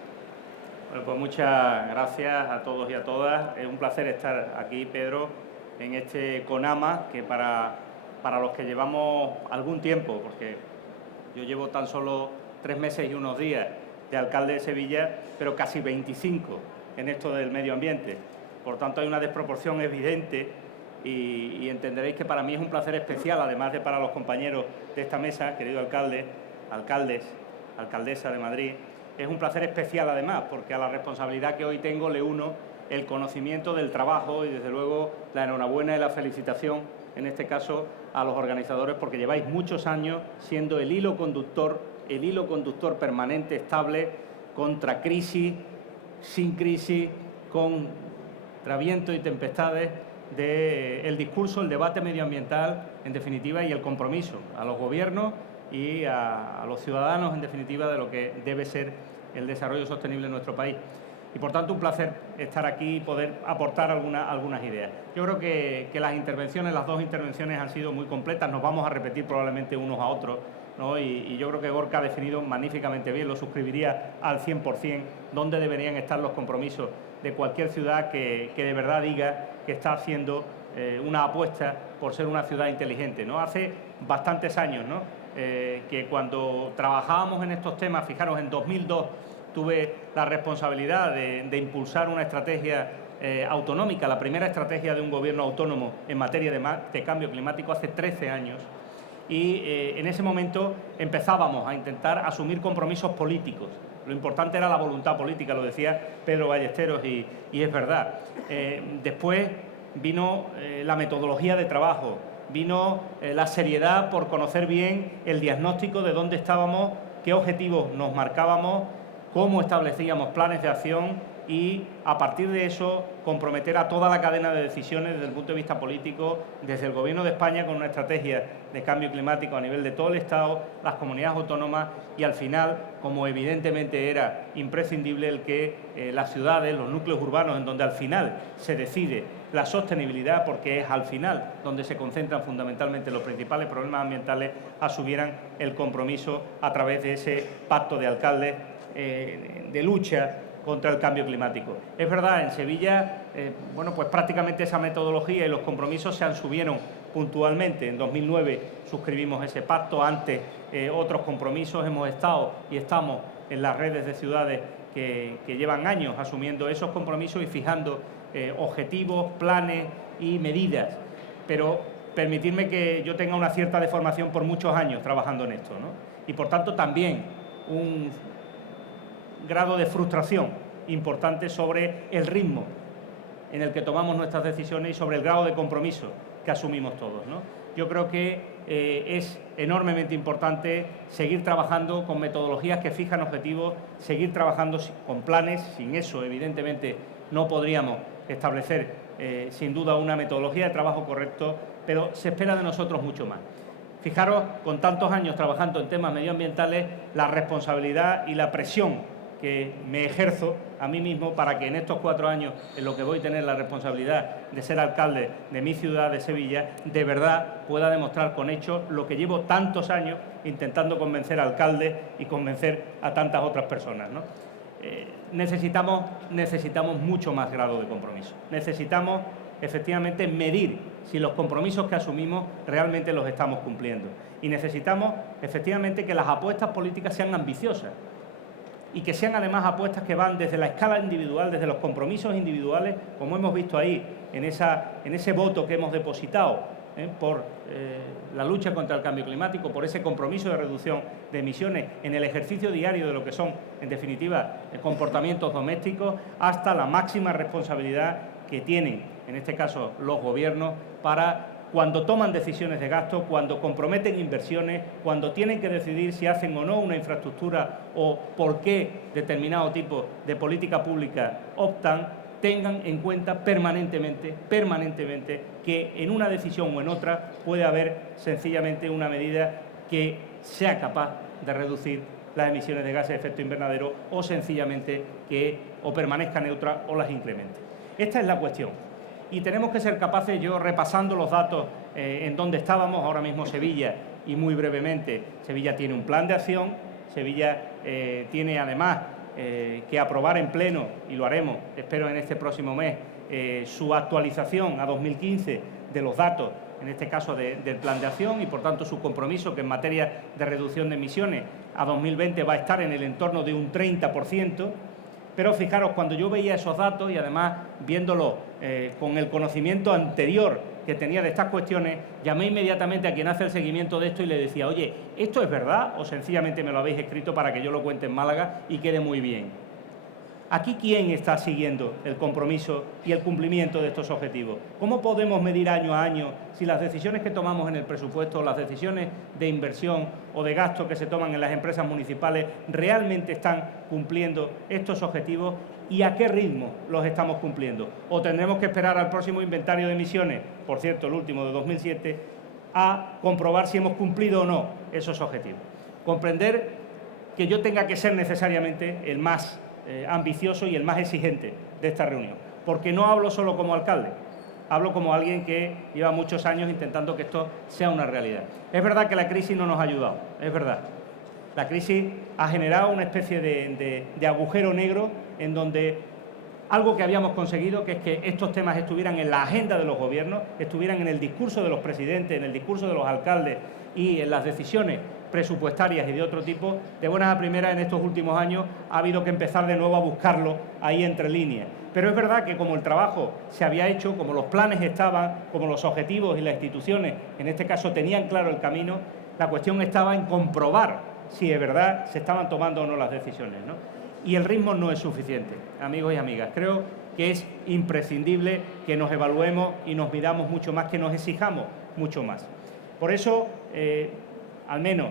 Bueno, pues muchas gracias a todos y a todas. Es un placer estar aquí, Pedro, en este CONAMA, que para los que llevamos algún tiempo, porque yo llevo tan solo 3 meses y unos días de alcalde de Sevilla, pero casi 25 en esto del medio ambiente. Por tanto, hay una desproporción evidente y entenderéis que para mí es un placer especial, además de para los compañeros de esta mesa, querido alcalde, alcaldes, alcaldesa de Madrid, es un placer especial además, porque a la responsabilidad que hoy tengo le uno el conocimiento del trabajo y desde luego la enhorabuena y la felicitación, en este caso a los organizadores, porque lleváis muchos años siendo el hilo conductor permanente, estable, contra crisis, sin crisis, contra viento y tempestades, del discurso, el debate medioambiental, en definitiva, y el compromiso a los gobiernos y a los ciudadanos, en definitiva, de lo que debe ser el desarrollo sostenible en nuestro país. Y, por tanto, un placer estar aquí y poder aportar algunas ideas. Yo creo que las dos intervenciones han sido muy completas, nos vamos a repetir probablemente unos a otros, ¿no? Y yo creo que Gorka ha definido magníficamente bien, lo suscribiría al 100%, dónde deberían estar los compromisos de cualquier ciudad que de verdad diga que está haciendo una apuesta por ser una ciudad inteligente, ¿no? Hace bastantes años, ¿no? Que cuando trabajábamos en estos temas, fijaros, en 2002 tuve la responsabilidad de impulsar una estrategia autonómica, la primera estrategia de un gobierno autónomo en materia de cambio climático hace 13 años. Y en ese momento empezábamos a intentar asumir compromisos políticos. Lo importante era la voluntad política, lo decía Pedro Ballesteros, y es verdad. Después vino la metodología de trabajo, vino la seriedad por conocer bien el diagnóstico de dónde estábamos, qué objetivos nos marcábamos, cómo establecíamos planes de acción y, a partir de eso, comprometer a toda la cadena de decisiones desde el punto de vista político, desde el Gobierno de España con una estrategia de cambio climático a nivel de todo el Estado, las comunidades autónomas y, al final, como evidentemente era imprescindible, el que las ciudades, los núcleos urbanos, en donde al final se decide la sostenibilidad, porque es al final donde se concentran fundamentalmente los principales problemas ambientales, asumieran el compromiso a través de ese pacto de alcaldes de lucha contra el cambio climático. Es verdad, en Sevilla, pues prácticamente esa metodología y los compromisos se asumieron puntualmente. En 2009 suscribimos ese pacto, antes otros compromisos. Hemos estado y estamos en las redes de ciudades que llevan años asumiendo esos compromisos y fijando objetivos, planes y medidas. Pero permitidme que yo tenga una cierta deformación por muchos años trabajando en esto, ¿no? Y, por tanto, también un grado de frustración importante sobre el ritmo en el que tomamos nuestras decisiones y sobre el grado de compromiso que asumimos todos, ¿no? Yo creo que es enormemente importante seguir trabajando con metodologías que fijan objetivos, seguir trabajando con planes. Sin eso, evidentemente, no podríamos establecer, sin duda, una metodología de trabajo correcto, pero se espera de nosotros mucho más. Fijaros, con tantos años trabajando en temas medioambientales, la responsabilidad y la presión que me ejerzo a mí mismo para que en estos 4 años, en lo que voy a tener la responsabilidad de ser alcalde de mi ciudad, de Sevilla, de verdad pueda demostrar con hechos lo que llevo tantos años intentando convencer a alcaldes y convencer a tantas otras personas, ¿no? Necesitamos mucho más grado de compromiso. Necesitamos, efectivamente, medir si los compromisos que asumimos realmente los estamos cumpliendo. Y necesitamos, efectivamente, que las apuestas políticas sean ambiciosas y que sean, además, apuestas que van desde la escala individual, desde los compromisos individuales, como hemos visto ahí, en ese voto que hemos depositado por la lucha contra el cambio climático, por ese compromiso de reducción de emisiones en el ejercicio diario de lo que son, en definitiva, comportamientos domésticos, hasta la máxima responsabilidad que tienen, en este caso, los gobiernos para cuando toman decisiones de gasto, cuando comprometen inversiones, cuando tienen que decidir si hacen o no una infraestructura o por qué determinado tipo de política pública optan, tengan en cuenta permanentemente que en una decisión o en otra puede haber sencillamente una medida que sea capaz de reducir las emisiones de gases de efecto invernadero o sencillamente que o permanezca neutra o las incremente. Esta es la cuestión. Y tenemos que ser capaces, yo repasando los datos en donde estábamos, ahora mismo Sevilla, y muy brevemente, Sevilla tiene un plan de acción, Sevilla tiene además que aprobar en pleno, y lo haremos, espero en este próximo mes, su actualización a 2015 de los datos, en este caso del plan de acción, y por tanto su compromiso que en materia de reducción de emisiones a 2020 va a estar en el entorno de un 30%, Pero fijaros, cuando yo veía esos datos y además viéndolo con el conocimiento anterior que tenía de estas cuestiones, llamé inmediatamente a quien hace el seguimiento de esto y le decía, oye, ¿esto es verdad o sencillamente me lo habéis escrito para que yo lo cuente en Málaga y quede muy bien? Aquí, ¿quién está siguiendo el compromiso y el cumplimiento de estos objetivos? ¿Cómo podemos medir año a año si las decisiones que tomamos en el presupuesto, las decisiones de inversión o de gasto que se toman en las empresas municipales realmente están cumpliendo estos objetivos y a qué ritmo los estamos cumpliendo? ¿O tendremos que esperar al próximo inventario de emisiones, por cierto, el último de 2007, a comprobar si hemos cumplido o no esos objetivos? Comprender que yo tenga que ser necesariamente el más ambicioso y el más exigente de esta reunión, porque no hablo solo como alcalde, hablo como alguien que lleva muchos años intentando que esto sea una realidad. Es verdad que la crisis no nos ha ayudado, es verdad. La crisis ha generado una especie de agujero negro en donde algo que habíamos conseguido, que es que estos temas estuvieran en la agenda de los gobiernos, estuvieran en el discurso de los presidentes, en el discurso de los alcaldes y en las decisiones presupuestarias y de otro tipo, de buenas a primeras en estos últimos años ha habido que empezar de nuevo a buscarlo ahí entre líneas. Pero es verdad que como el trabajo se había hecho, como los planes estaban, como los objetivos y las instituciones, en este caso, tenían claro el camino, la cuestión estaba en comprobar si de verdad se estaban tomando o no las decisiones, ¿no? Y el ritmo no es suficiente, amigos y amigas. Creo que es imprescindible que nos evaluemos y nos midamos mucho más, que nos exijamos mucho más. Por eso, al menos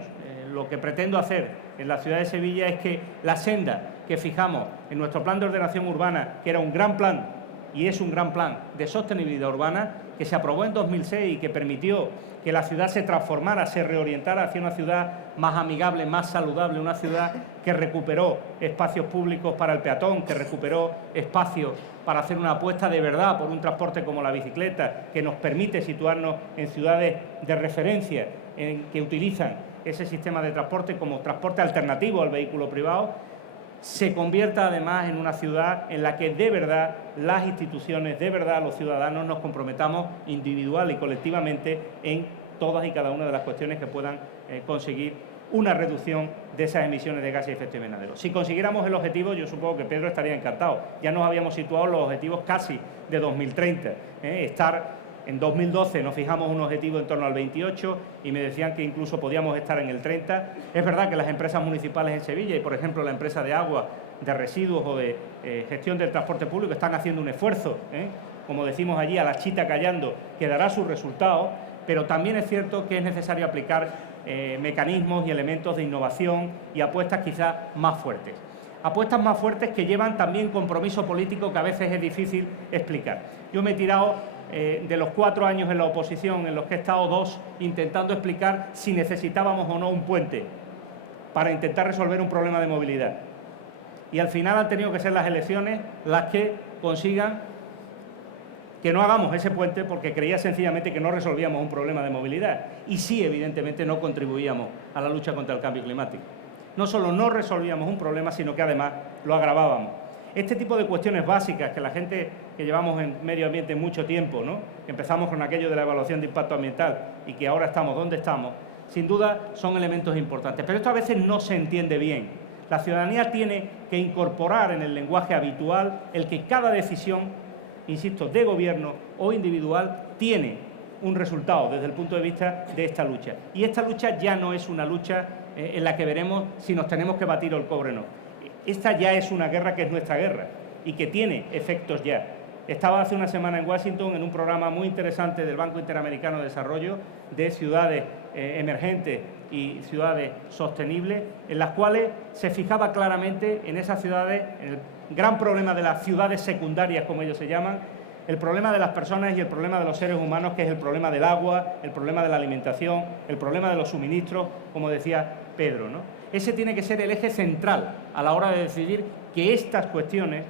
lo que pretendo hacer en la ciudad de Sevilla es que la senda que fijamos en nuestro plan de ordenación urbana, que era un gran plan y es un gran plan de sostenibilidad urbana, que se aprobó en 2006 y que permitió que la ciudad se transformara, se reorientara hacia una ciudad más amigable, más saludable, una ciudad que recuperó espacios públicos para el peatón, que recuperó espacios para hacer una apuesta de verdad por un transporte como la bicicleta, que nos permite situarnos en ciudades de referencia que utilizan ese sistema de transporte como transporte alternativo al vehículo privado, se convierta además en una ciudad en la que de verdad las instituciones, de verdad los ciudadanos nos comprometamos individual y colectivamente en todas y cada una de las cuestiones que puedan conseguir una reducción de esas emisiones de gases de efecto invernadero. Si consiguiéramos el objetivo, yo supongo que Pedro estaría encantado. Ya nos habíamos situado en los objetivos casi de 2030. En 2012 nos fijamos un objetivo en torno al 28 y me decían que incluso podíamos estar en el 30. Es verdad que las empresas municipales en Sevilla y, por ejemplo, la empresa de agua, de residuos o de gestión del transporte público están haciendo un esfuerzo, como decimos allí, a la chita callando, que dará sus resultados, pero también es cierto que es necesario aplicar mecanismos y elementos de innovación y apuestas quizás más fuertes. Apuestas más fuertes que llevan también compromiso político que a veces es difícil explicar. Yo me he tirado de los 4 años en la oposición, en los que he estado 2, intentando explicar si necesitábamos o no un puente para intentar resolver un problema de movilidad. Y al final han tenido que ser las elecciones las que consigan que no hagamos ese puente, porque creía sencillamente que no resolvíamos un problema de movilidad y sí, evidentemente, no contribuíamos a la lucha contra el cambio climático. No solo no resolvíamos un problema, sino que además lo agravábamos. Este tipo de cuestiones básicas que la gente que llevamos en medio ambiente mucho tiempo, ¿no?, empezamos con aquello de la evaluación de impacto ambiental y que ahora estamos donde estamos, sin duda son elementos importantes. Pero esto a veces no se entiende bien. La ciudadanía tiene que incorporar en el lenguaje habitual el que cada decisión, insisto, de gobierno o individual, tiene un resultado desde el punto de vista de esta lucha. Y esta lucha ya no es una lucha en la que veremos si nos tenemos que batir o el cobre no. Esta ya es una guerra que es nuestra guerra y que tiene efectos ya. Estaba hace una semana en Washington en un programa muy interesante del Banco Interamericano de Desarrollo de ciudades emergentes y ciudades sostenibles, en las cuales se fijaba claramente en esas ciudades el gran problema de las ciudades secundarias, como ellos se llaman, el problema de las personas y el problema de los seres humanos, que es el problema del agua, el problema de la alimentación, el problema de los suministros, como decía Pedro, ¿no? Ese tiene que ser el eje central a la hora de decidir que estas cuestiones,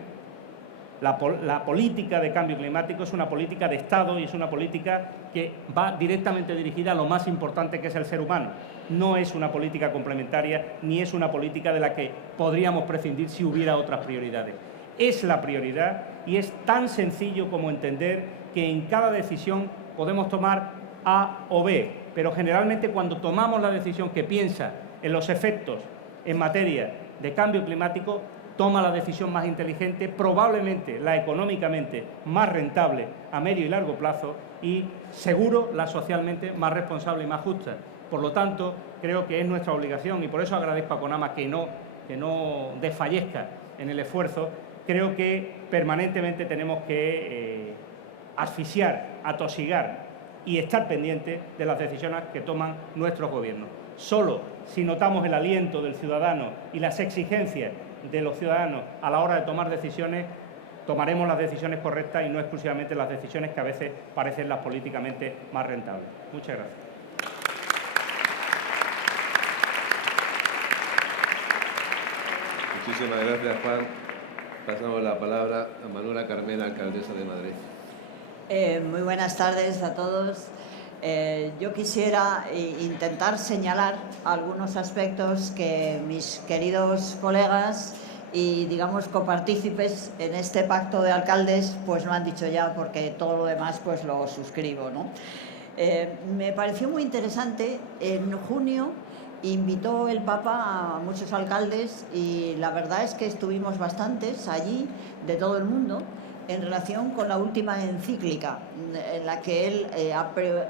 la política de cambio climático es una política de Estado y es una política que va directamente dirigida a lo más importante, que es el ser humano. No es una política complementaria ni es una política de la que podríamos prescindir si hubiera otras prioridades. Es la prioridad y es tan sencillo como entender que en cada decisión podemos tomar A o B, pero generalmente cuando tomamos la decisión que piensa en los efectos en materia de cambio climático, toma la decisión más inteligente, probablemente la económicamente más rentable a medio y largo plazo y seguro la socialmente más responsable y más justa. Por lo tanto, creo que es nuestra obligación, y por eso agradezco a CONAMA que no desfallezca en el esfuerzo. Creo que permanentemente tenemos que asfixiar, atosigar y estar pendientes de las decisiones que toman nuestros gobiernos. Solo si notamos el aliento del ciudadano y las exigencias de los ciudadanos a la hora de tomar decisiones, tomaremos las decisiones correctas y no exclusivamente las decisiones que a veces parecen las políticamente más rentables. Muchas gracias. Muchísimas gracias, Juan. Pasamos la palabra a Manuela Carmena, alcaldesa de Madrid. Muy buenas tardes a todos. Yo quisiera intentar señalar algunos aspectos que mis queridos colegas y, digamos, copartícipes en este pacto de alcaldes pues no han dicho ya, porque todo lo demás pues lo suscribo, ¿no? Me pareció muy interesante. En junio invitó el Papa a muchos alcaldes y la verdad es que estuvimos bastantes allí de todo el mundo en relación con la última encíclica en la que él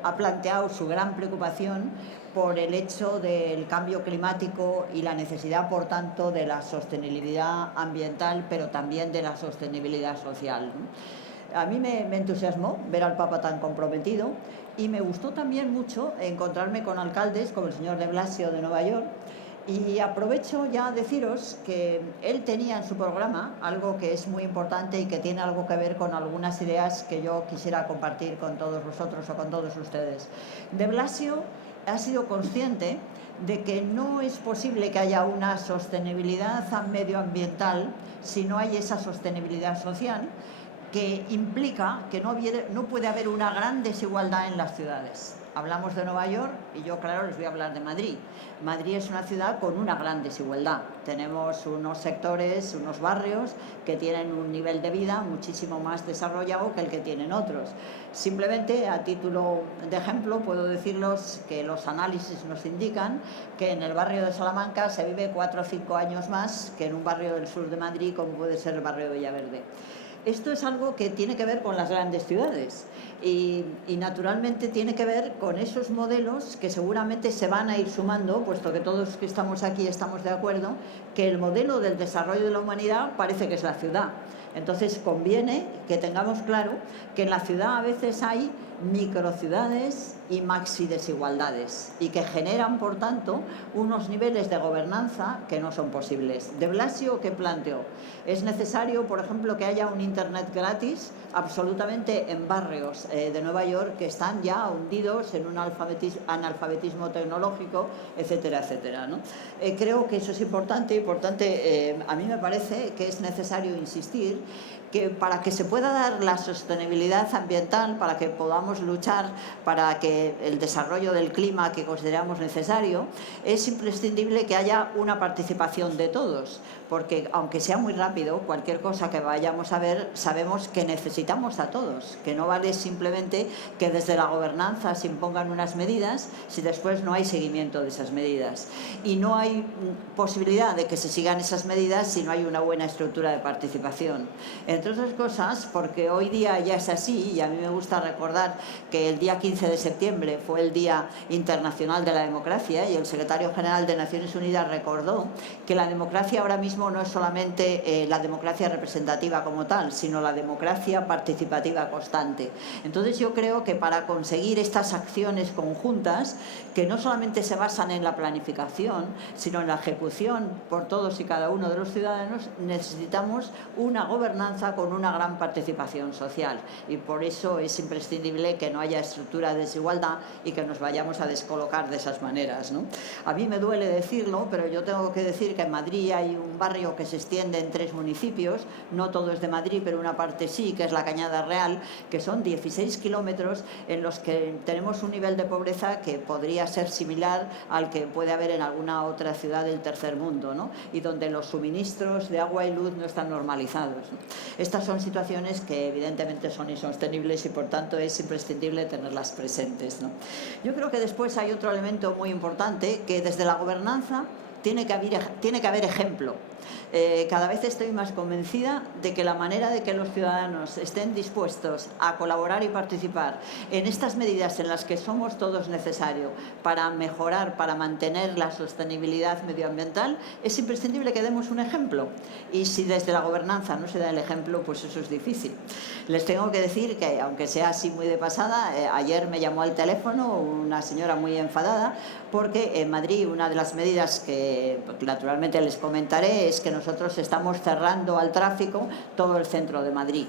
ha planteado su gran preocupación por el hecho del cambio climático y la necesidad, por tanto, de la sostenibilidad ambiental, pero también de la sostenibilidad social, ¿no? A mí me entusiasmó ver al Papa tan comprometido y me gustó también mucho encontrarme con alcaldes como el señor de Blasio de Nueva York. Y aprovecho ya a deciros que él tenía en su programa algo que es muy importante y que tiene algo que ver con algunas ideas que yo quisiera compartir con todos vosotros o con todos ustedes. De Blasio ha sido consciente de que no es posible que haya una sostenibilidad medioambiental si no hay esa sostenibilidad social, que implica que no puede haber una gran desigualdad en las ciudades. Hablamos de Nueva York y yo, claro, les voy a hablar de Madrid. Madrid es una ciudad con una gran desigualdad. Tenemos unos sectores, unos barrios que tienen un nivel de vida muchísimo más desarrollado que el que tienen otros. Simplemente, a título de ejemplo, puedo decirles que los análisis nos indican que en el barrio de Salamanca se vive 4 o 5 años más que en un barrio del sur de Madrid, como puede ser el barrio de Villaverde. Esto es algo que tiene que ver con las grandes ciudades y naturalmente tiene que ver con esos modelos que seguramente se van a ir sumando, puesto que todos que estamos aquí estamos de acuerdo que el modelo del desarrollo de la humanidad parece que es la ciudad. Entonces conviene que tengamos claro que en la ciudad a veces hay microciudades y maxi desigualdades y que generan, por tanto, unos niveles de gobernanza que no son posibles. De Blasio, ¿qué planteó? Es necesario, por ejemplo, que haya un internet gratis absolutamente en barrios de Nueva York que están ya hundidos en un analfabetismo tecnológico, etcétera, etcétera, ¿no? Creo que eso es importante y, por tanto, a mí me parece que es necesario insistir que para que se pueda dar la sostenibilidad ambiental, para que podamos luchar para que el desarrollo del clima que consideramos necesario, es imprescindible que haya una participación de todos, porque aunque sea muy rápido, cualquier cosa que vayamos a ver, sabemos que necesitamos a todos, que no vale simplemente que desde la gobernanza se impongan unas medidas si después no hay seguimiento de esas medidas. Y no hay posibilidad de que se sigan esas medidas si no hay una buena estructura de participación. Entre otras cosas, porque hoy día ya es así, y a mí me gusta recordar que el día 15 de septiembre fue el Día Internacional de la Democracia y el secretario general de Naciones Unidas recordó que la democracia ahora mismo no es solamente la democracia representativa como tal, sino la democracia participativa constante. Entonces yo creo que para conseguir estas acciones conjuntas, que no solamente se basan en la planificación, sino en la ejecución por todos y cada uno de los ciudadanos, necesitamos una gobernanza con una gran participación social y por eso es imprescindible que no haya estructura de desigualdad y que nos vayamos a descolocar de esas maneras, ¿no? A mí me duele decirlo, pero yo tengo que decir que en Madrid hay un barrio que se extiende en 3 municipios, no todo es de Madrid, pero una parte sí, que es la Cañada Real, que son 16 kilómetros en los que tenemos un nivel de pobreza que podría ser similar al que puede haber en alguna otra ciudad del tercer mundo, ¿no? Y donde los suministros de agua y luz no están normalizados, ¿no? Estas son situaciones que evidentemente son insostenibles y por tanto es imprescindible tenerlas presentes, ¿no? Yo creo que después hay otro elemento muy importante, que desde la gobernanza tiene que haber ejemplo. Cada vez estoy más convencida de que la manera de que los ciudadanos estén dispuestos a colaborar y participar en estas medidas en las que somos todos necesarios para mejorar, para mantener la sostenibilidad medioambiental, es imprescindible que demos un ejemplo. Y si desde la gobernanza no se da el ejemplo, pues eso es difícil. Les tengo que decir que, aunque sea así muy de pasada, ayer me llamó al teléfono una señora muy enfadada porque en Madrid una de las medidas que naturalmente les comentaré es que nosotros estamos cerrando al tráfico todo el centro de Madrid.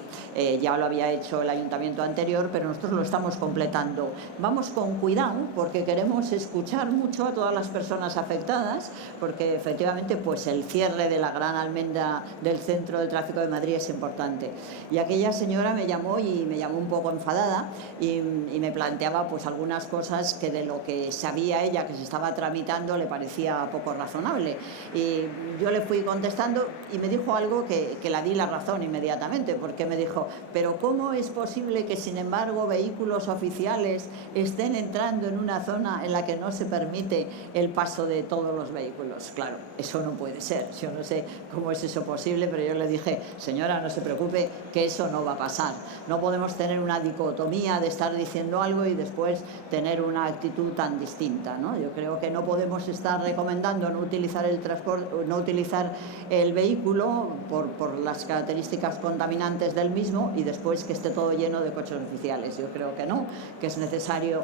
Ya lo había hecho el ayuntamiento anterior, pero nosotros lo estamos completando. Vamos con cuidado porque queremos escuchar mucho a todas las personas afectadas, porque efectivamente pues el cierre de la gran almendra del centro del tráfico de Madrid es importante. Y aquella señora me llamó un poco enfadada y me planteaba pues algunas cosas que de lo que sabía ella que se estaba tramitando le parecía poco razonable. Y yo le fui contestando y me dijo algo que la di la razón inmediatamente, porque me dijo, pero ¿cómo es posible que sin embargo vehículos oficiales estén entrando en una zona en la que no se permite el paso de todos los vehículos? Claro, eso no puede ser. Yo no sé cómo es eso posible, pero yo le dije, señora, no se preocupe, que eso no va a pasar. No podemos tener una dicotomía de estar diciendo algo y después tener una actitud tan distinta, ¿no? Yo creo que no podemos estar recomendando no utilizar el transporte, no utilizar el vehículo por las características contaminantes del mismo y después que esté todo lleno de coches oficiales. Yo creo que no, que es necesario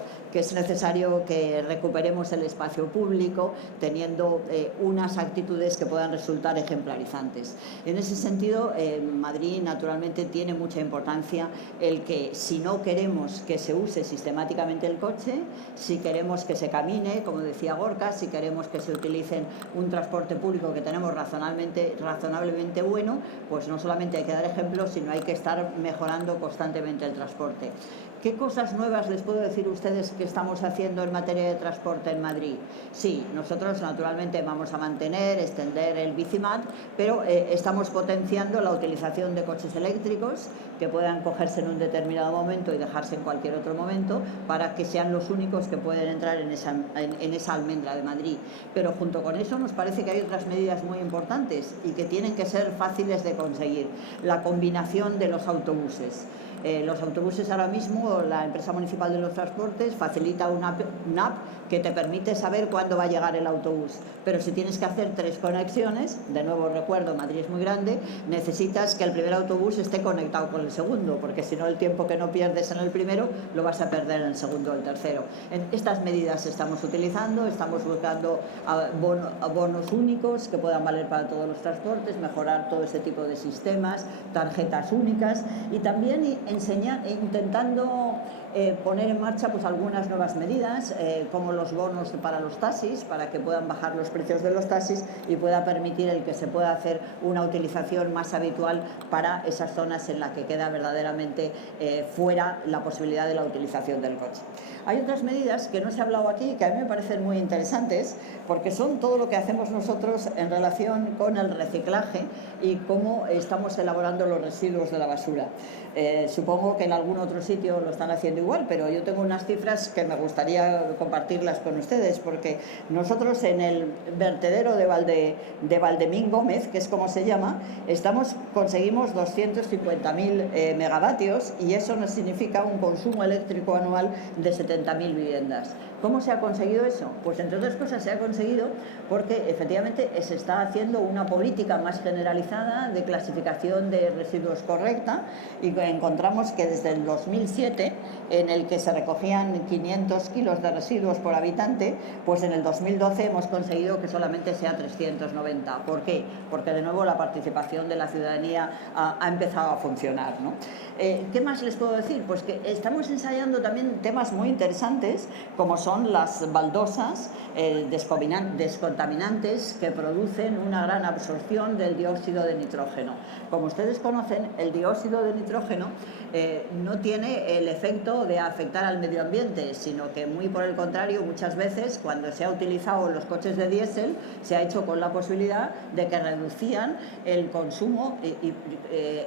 que recuperemos el espacio público teniendo unas actitudes que puedan resultar ejemplarizantes. En ese sentido, Madrid naturalmente tiene mucha importancia el que si no queremos que se use sistemáticamente el coche, si queremos que se camine, como decía Gorka, si queremos que se utilicen un transporte público que tenemos razonablemente bueno, pues no solamente hay que dar ejemplos, sino hay que estar mejorando constantemente el transporte. ¿Qué cosas nuevas les puedo decir a ustedes que estamos haciendo en materia de transporte en Madrid? Sí, nosotros naturalmente vamos a extender el Bicimat, pero estamos potenciando la utilización de coches eléctricos que puedan cogerse en un determinado momento y dejarse en cualquier otro momento para que sean los únicos que pueden entrar en esa almendra de Madrid. Pero junto con eso nos parece que hay otras medidas muy importantes y que tienen que ser fáciles de conseguir. La combinación de los autobuses. Los autobuses ahora mismo, la empresa municipal de los transportes facilita una app que te permite saber cuándo va a llegar el autobús. Pero si tienes que hacer 3 conexiones, de nuevo recuerdo, Madrid es muy grande, necesitas que el primer autobús esté conectado con el segundo, porque si no el tiempo que no pierdes en el primero lo vas a perder en el segundo o el tercero. Estas medidas estamos utilizando, estamos buscando bonos únicos que puedan valer para todos los transportes, mejorar todo ese tipo de sistemas, tarjetas únicas y también intentando poner en marcha pues algunas nuevas medidas como los bonos para los taxis, para que puedan bajar los precios de los taxis y pueda permitir el que se pueda hacer una utilización más habitual para esas zonas en las que queda verdaderamente fuera la posibilidad de la utilización del coche. Hay otras medidas que no se ha hablado aquí que a mí me parecen muy interesantes porque son todo lo que hacemos nosotros en relación con el reciclaje y cómo estamos elaborando los residuos de la basura. Supongo que en algún otro sitio lo están haciendo igual, pero yo tengo unas cifras que me gustaría compartirlas con ustedes, porque nosotros en el vertedero de Valdemín Gómez, que es como se llama, conseguimos 250.000 megavatios y eso nos significa un consumo eléctrico anual de 70.000 viviendas. ¿Cómo se ha conseguido eso? Pues entre otras cosas se ha conseguido porque efectivamente se está haciendo una política más generalizada de clasificación de residuos correcta y encontramos que desde el 2007, en el que se recogían 500 kilos de residuos por habitante, pues en el 2012 hemos conseguido que solamente sea 390. ¿Por qué? Porque de nuevo la participación de la ciudadanía ha empezado a funcionar, ¿no? ¿Qué más les puedo decir? Pues que estamos ensayando también temas muy interesantes como son las baldosas descontaminantes que producen una gran absorción del dióxido de nitrógeno. Como ustedes conocen, el dióxido de nitrógeno no tiene el efecto de afectar al medio ambiente, sino que muy por el contrario, muchas veces cuando se ha utilizado los coches de diésel se ha hecho con la posibilidad de que reducían el consumo y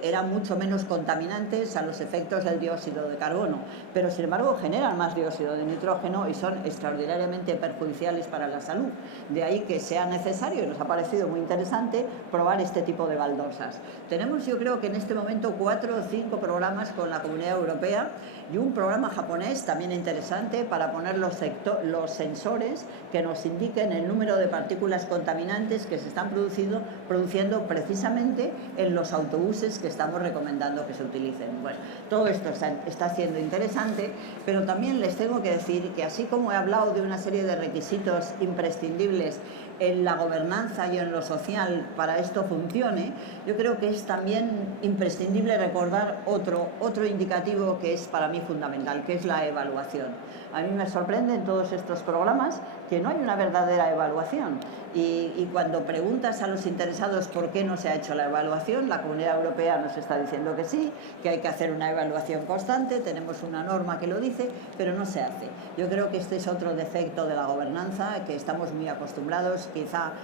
eran mucho menos contaminantes a los efectos del dióxido de carbono, pero sin embargo generan más dióxido de nitrógeno y son extraordinariamente perjudiciales para la salud. De ahí que sea necesario, y nos ha parecido muy interesante, probar este tipo de baldosas. Tenemos, yo creo que en este momento 4 o 5 programas con la Comunidad Europea y un programa japonés también interesante para poner los sensores que nos indiquen el número de partículas contaminantes que se están produciendo precisamente en los autobuses que estamos recomendando que se utilicen. Bueno, todo esto está siendo interesante, pero también les tengo que decir que así como he hablado de una serie de requisitos imprescindibles en la gobernanza y en lo social para esto funcione, yo creo que es también imprescindible recordar otro indicativo que es para mí fundamental, que es la evaluación. A mí me sorprende en todos estos programas que no hay una verdadera evaluación. Y cuando preguntas a los interesados por qué no se ha hecho la evaluación, la Comunidad Europea nos está diciendo que sí, que hay que hacer una evaluación constante, tenemos una norma que lo dice, pero no se hace. Yo creo que este es otro defecto de la gobernanza, que estamos muy acostumbrados, quizá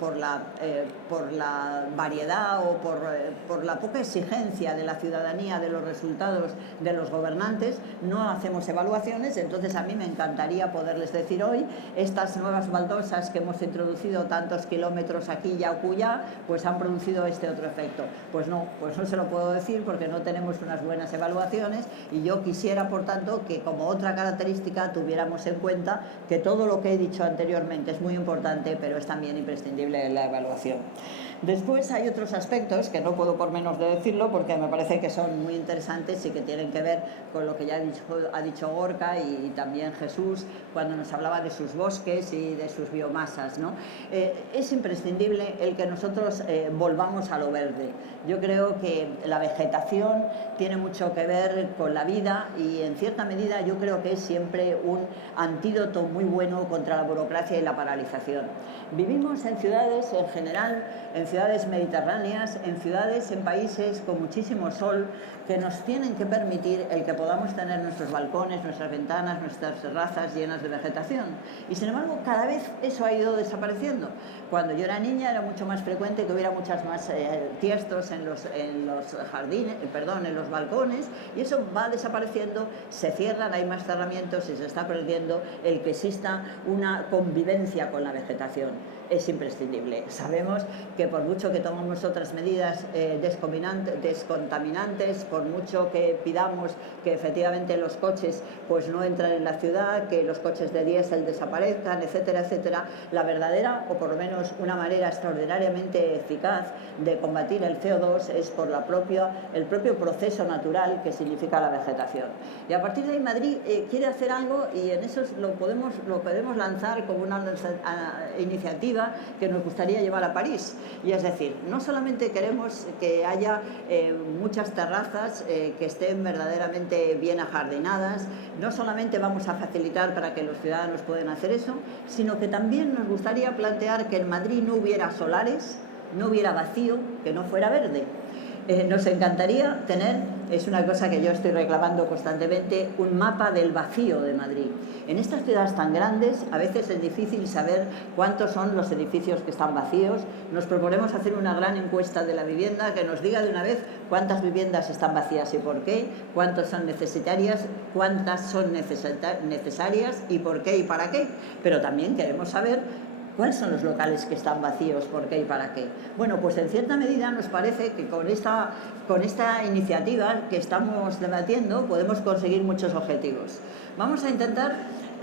por la variedad o por la poca exigencia de la ciudadanía de los resultados de los gobernantes, no hacemos evaluaciones. Entonces a mí me encantaría poderles decir hoy, estas nuevas baldosas que hemos introducido tantos kilómetros aquí y acullá, pues han producido este otro efecto. Pues no se lo puedo decir porque no tenemos unas buenas evaluaciones, y yo quisiera, por tanto, que como otra característica tuviéramos en cuenta que todo lo que he dicho anteriormente es muy importante, pero es también imprescindible en la evaluación. Después hay otros aspectos que no puedo por menos de decirlo porque me parece que son muy interesantes y que tienen que ver con lo que ya ha dicho Gorka y también Jesús cuando nos hablaba de sus bosques y de sus biomasas, ¿no? Es imprescindible el que nosotros volvamos a lo verde. Yo creo que la vegetación tiene mucho que ver con la vida y en cierta medida yo creo que es siempre un antídoto muy bueno contra la burocracia y la paralización. Vivimos en ciudades en general, en ciudades mediterráneas, en países con muchísimo sol, que nos tienen que permitir el que podamos tener nuestros balcones, nuestras ventanas, nuestras terrazas llenas de vegetación. Y sin embargo, cada vez eso ha ido desapareciendo. Cuando yo era niña era mucho más frecuente que hubiera muchas más tiestos en los jardines, en los balcones, y eso va desapareciendo, se cierran, hay más cerramientos y se está perdiendo el que exista una convivencia con la vegetación. Es imprescindible. Sabemos que por mucho que tomemos otras medidas descontaminantes, por mucho que pidamos que efectivamente los coches pues no entran en la ciudad, que los coches de diésel desaparezcan, etcétera, etcétera, la verdadera, o por lo menos una manera extraordinariamente eficaz de combatir el CO2 es por el propio proceso natural que significa la vegetación. Y a partir de ahí Madrid quiere hacer algo, y en eso lo podemos lanzar como una iniciativa que nos gustaría llevar a París. Y es decir, no solamente queremos que haya muchas terrazas que estén verdaderamente bien ajardinadas, no solamente vamos a facilitar para que los ciudadanos puedan hacer eso, sino que también nos gustaría plantear que en Madrid no hubiera solares, no hubiera vacío, que no fuera verde. Nos encantaría tener, es una cosa que yo estoy reclamando constantemente, un mapa del vacío de Madrid. En estas ciudades tan grandes a veces es difícil saber cuántos son los edificios que están vacíos. Nos proponemos hacer una gran encuesta de la vivienda que nos diga de una vez cuántas viviendas están vacías y por qué, cuántas son necesarias y por qué y para qué. Pero también queremos saber ¿cuáles son los locales que están vacíos? ¿Por qué y para qué? Bueno, pues en cierta medida nos parece que con esta iniciativa que estamos debatiendo podemos conseguir muchos objetivos. Vamos a intentar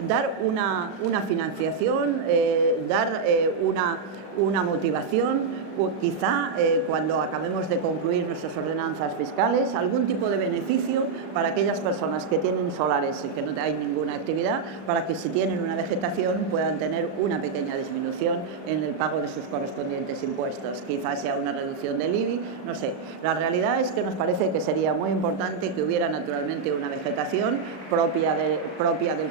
dar una financiación, dar una motivación, quizá cuando acabemos de concluir nuestras ordenanzas fiscales, algún tipo de beneficio para aquellas personas que tienen solares y que no hay ninguna actividad, para que si tienen una vegetación puedan tener una pequeña disminución en el pago de sus correspondientes impuestos. Quizás sea una reducción del IBI, no sé. La realidad es que nos parece que sería muy importante que hubiera naturalmente una vegetación propia del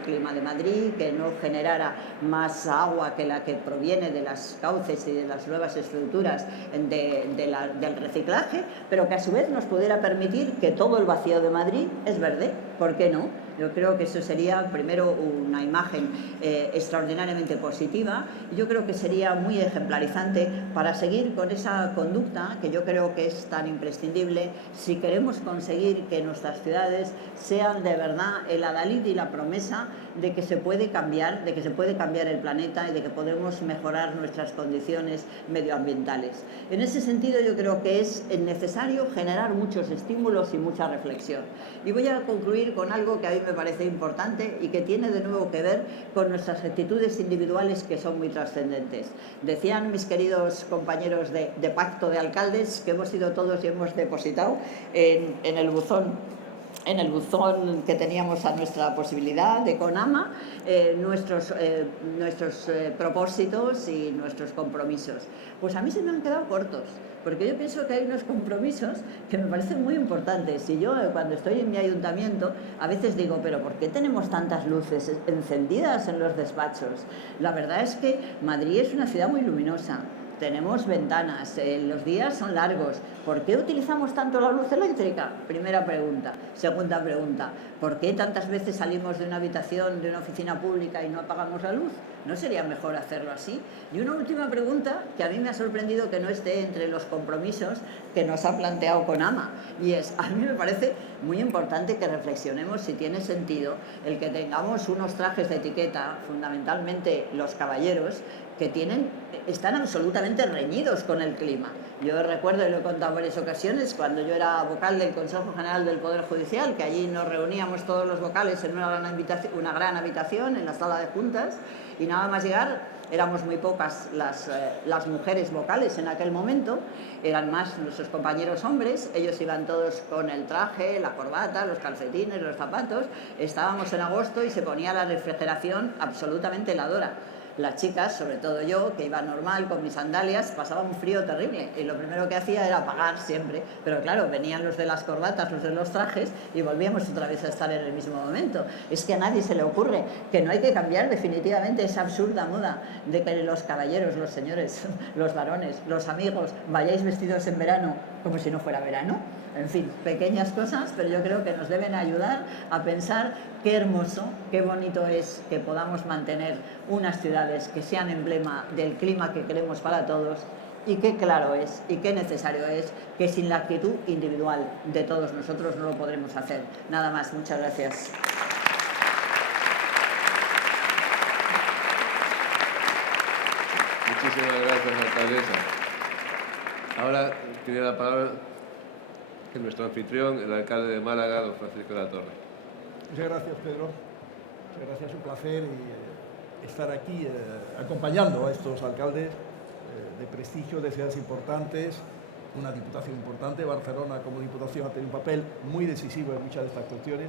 clima de Madrid, que no generara más agua que la que proviene de las cauces y de las nuevas estructuras futuras del reciclaje, pero que a su vez nos pudiera permitir que todo el vacío de Madrid es verde. ¿Por qué no? Yo creo que eso sería, primero, una imagen extraordinariamente positiva, y yo creo que sería muy ejemplarizante para seguir con esa conducta que yo creo que es tan imprescindible si queremos conseguir que nuestras ciudades sean de verdad el adalid y la promesa de que se puede cambiar, el planeta y de que podemos mejorar nuestras condiciones medioambientales. En ese sentido, yo creo que es necesario generar muchos estímulos y mucha reflexión. Y voy a concluir con algo que a mí me parece importante y que tiene de nuevo que ver con nuestras actitudes individuales, que son muy trascendentes. Decían mis queridos compañeros de Pacto de Alcaldes que hemos ido todos y hemos depositado en el buzón que teníamos a nuestra posibilidad de CONAMA nuestros propósitos y nuestros compromisos. Pues a mí se me han quedado cortos, porque yo pienso que hay unos compromisos que me parecen muy importantes. Y yo, cuando estoy en mi ayuntamiento, a veces digo, pero ¿por qué tenemos tantas luces encendidas en los despachos? La verdad es que Madrid es una ciudad muy luminosa. Tenemos ventanas, los días son largos. ¿Por qué utilizamos tanto la luz eléctrica? Primera pregunta. Segunda pregunta, ¿por qué tantas veces salimos de una habitación, de una oficina pública y no apagamos la luz? ¿No sería mejor hacerlo así? Y una última pregunta que a mí me ha sorprendido que no esté entre los compromisos que nos ha planteado CONAMA, y es, a mí me parece muy importante que reflexionemos si tiene sentido el que tengamos unos trajes de etiqueta, fundamentalmente los caballeros, que están absolutamente reñidos con el clima. Yo recuerdo, y lo he contado en varias ocasiones, cuando yo era vocal del Consejo General del Poder Judicial, que allí nos reuníamos todos los vocales en una gran habitación en la sala de juntas, y nada más llegar éramos muy pocas las mujeres vocales en aquel momento, eran más nuestros compañeros hombres, ellos iban todos con el traje, la corbata, los calcetines, los zapatos. Estábamos en agosto y se ponía la refrigeración absolutamente heladora. Las chicas, sobre todo yo, que iba normal con mis sandalias, pasaba un frío terrible y lo primero que hacía era apagar siempre. Pero claro, venían los de las corbatas, los de los trajes, y volvíamos otra vez a estar en el mismo momento. Es que a nadie se le ocurre que no hay que cambiar definitivamente esa absurda moda de que los caballeros, los señores, los varones, los amigos, vayáis vestidos en verano como si no fuera verano. En fin, pequeñas cosas, pero yo creo que nos deben ayudar a pensar qué hermoso, qué bonito es que podamos mantener unas ciudades que sean emblema del clima que queremos para todos, y qué claro es y qué necesario es que sin la actitud individual de todos nosotros no lo podremos hacer. Nada más, muchas gracias. Muchísimas gracias, alcaldesa. Ahora tiene la palabra nuestro anfitrión, el alcalde de Málaga, don Francisco de la Torre. Muchas gracias, Pedro. Muchas gracias, es un placer estar aquí acompañando a estos alcaldes de prestigio, de ciudades importantes, una diputación importante. Barcelona, como diputación, ha tenido un papel muy decisivo en muchas de estas cuestiones,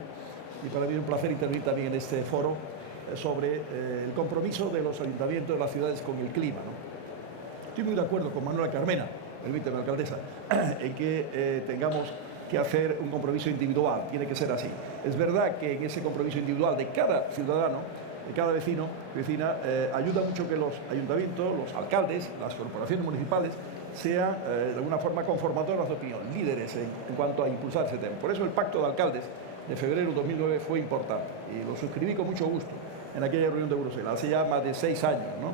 y para mí es un placer intervenir también en este foro sobre el compromiso de los ayuntamientos de las ciudades con el clima, ¿no? Estoy muy de acuerdo con Manuela Carmena, permíteme, alcaldesa, en que tengamos que hacer un compromiso individual, tiene que ser así. Es verdad que en ese compromiso individual de cada ciudadano, de cada vecino, vecina, ayuda mucho que los ayuntamientos, los alcaldes, las corporaciones municipales sean de alguna forma conformadoras de opinión, líderes en cuanto a impulsar ese tema. Por eso el Pacto de Alcaldes de febrero de 2009 fue importante y lo suscribí con mucho gusto en aquella reunión de Bruselas, hace ya más de 6 años, ¿no?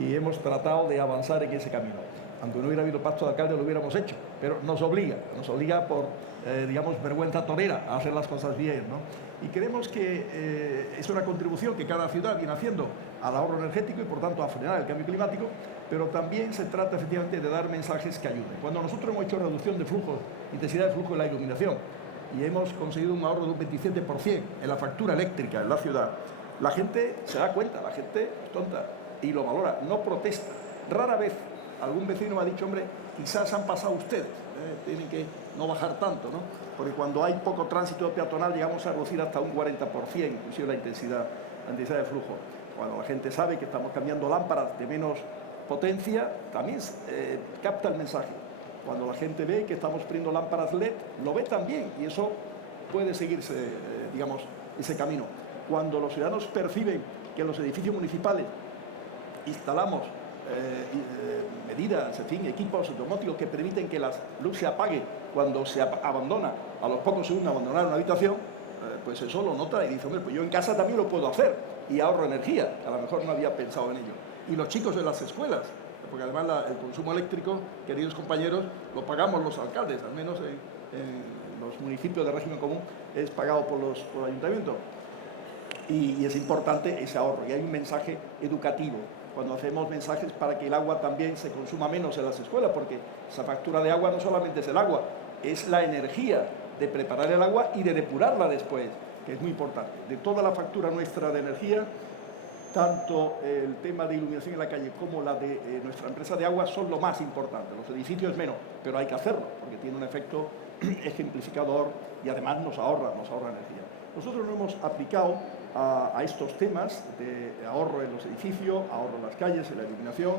Y hemos tratado de avanzar en ese camino. Aunque no hubiera habido pacto de alcalde, lo hubiéramos hecho, pero nos obliga por, digamos, vergüenza torera a hacer las cosas bien, ¿no? Y creemos que es una contribución que cada ciudad viene haciendo al ahorro energético y, por tanto, a frenar el cambio climático, pero también se trata, efectivamente, de dar mensajes que ayuden. Cuando nosotros hemos hecho reducción de flujo, intensidad de flujo en la iluminación, y hemos conseguido un ahorro de un 27% en la factura eléctrica en la ciudad, la gente se da cuenta, la gente es tonta y lo valora, no protesta. Rara vez algún vecino me ha dicho, hombre, quizás han pasado ustedes, tienen que no bajar tanto, ¿no? Porque cuando hay poco tránsito peatonal llegamos a reducir hasta un 40%, inclusive la intensidad de flujo. Cuando la gente sabe que estamos cambiando lámparas de menos potencia, también capta el mensaje. Cuando la gente ve que estamos poniendo lámparas LED, lo ve también, y eso puede seguirse, digamos, ese camino. Cuando los ciudadanos perciben que en los edificios municipales instalamos medidas, en fin, equipos domóticos que permiten que la luz se apague cuando se abandona, a los pocos segundos abandonar una habitación, pues eso lo nota y dice, hombre, pues yo en casa también lo puedo hacer y ahorro energía, a lo mejor no había pensado en ello. Y los chicos de las escuelas, porque además el consumo eléctrico, queridos compañeros, lo pagamos los alcaldes, al menos en los municipios de régimen común es pagado por el ayuntamiento. Y es importante ese ahorro. Y hay un mensaje educativo, cuando hacemos mensajes para que el agua también se consuma menos en las escuelas, porque esa factura de agua no solamente es el agua, es la energía de preparar el agua y de depurarla después, que es muy importante. De toda la factura nuestra de energía, tanto el tema de iluminación en la calle como la de nuestra empresa de agua son lo más importante. Los edificios menos, pero hay que hacerlo, porque tiene un efecto ejemplificador y además nos ahorra energía. Nosotros lo hemos aplicado a estos temas de ahorro en los edificios, ahorro en las calles, en la iluminación,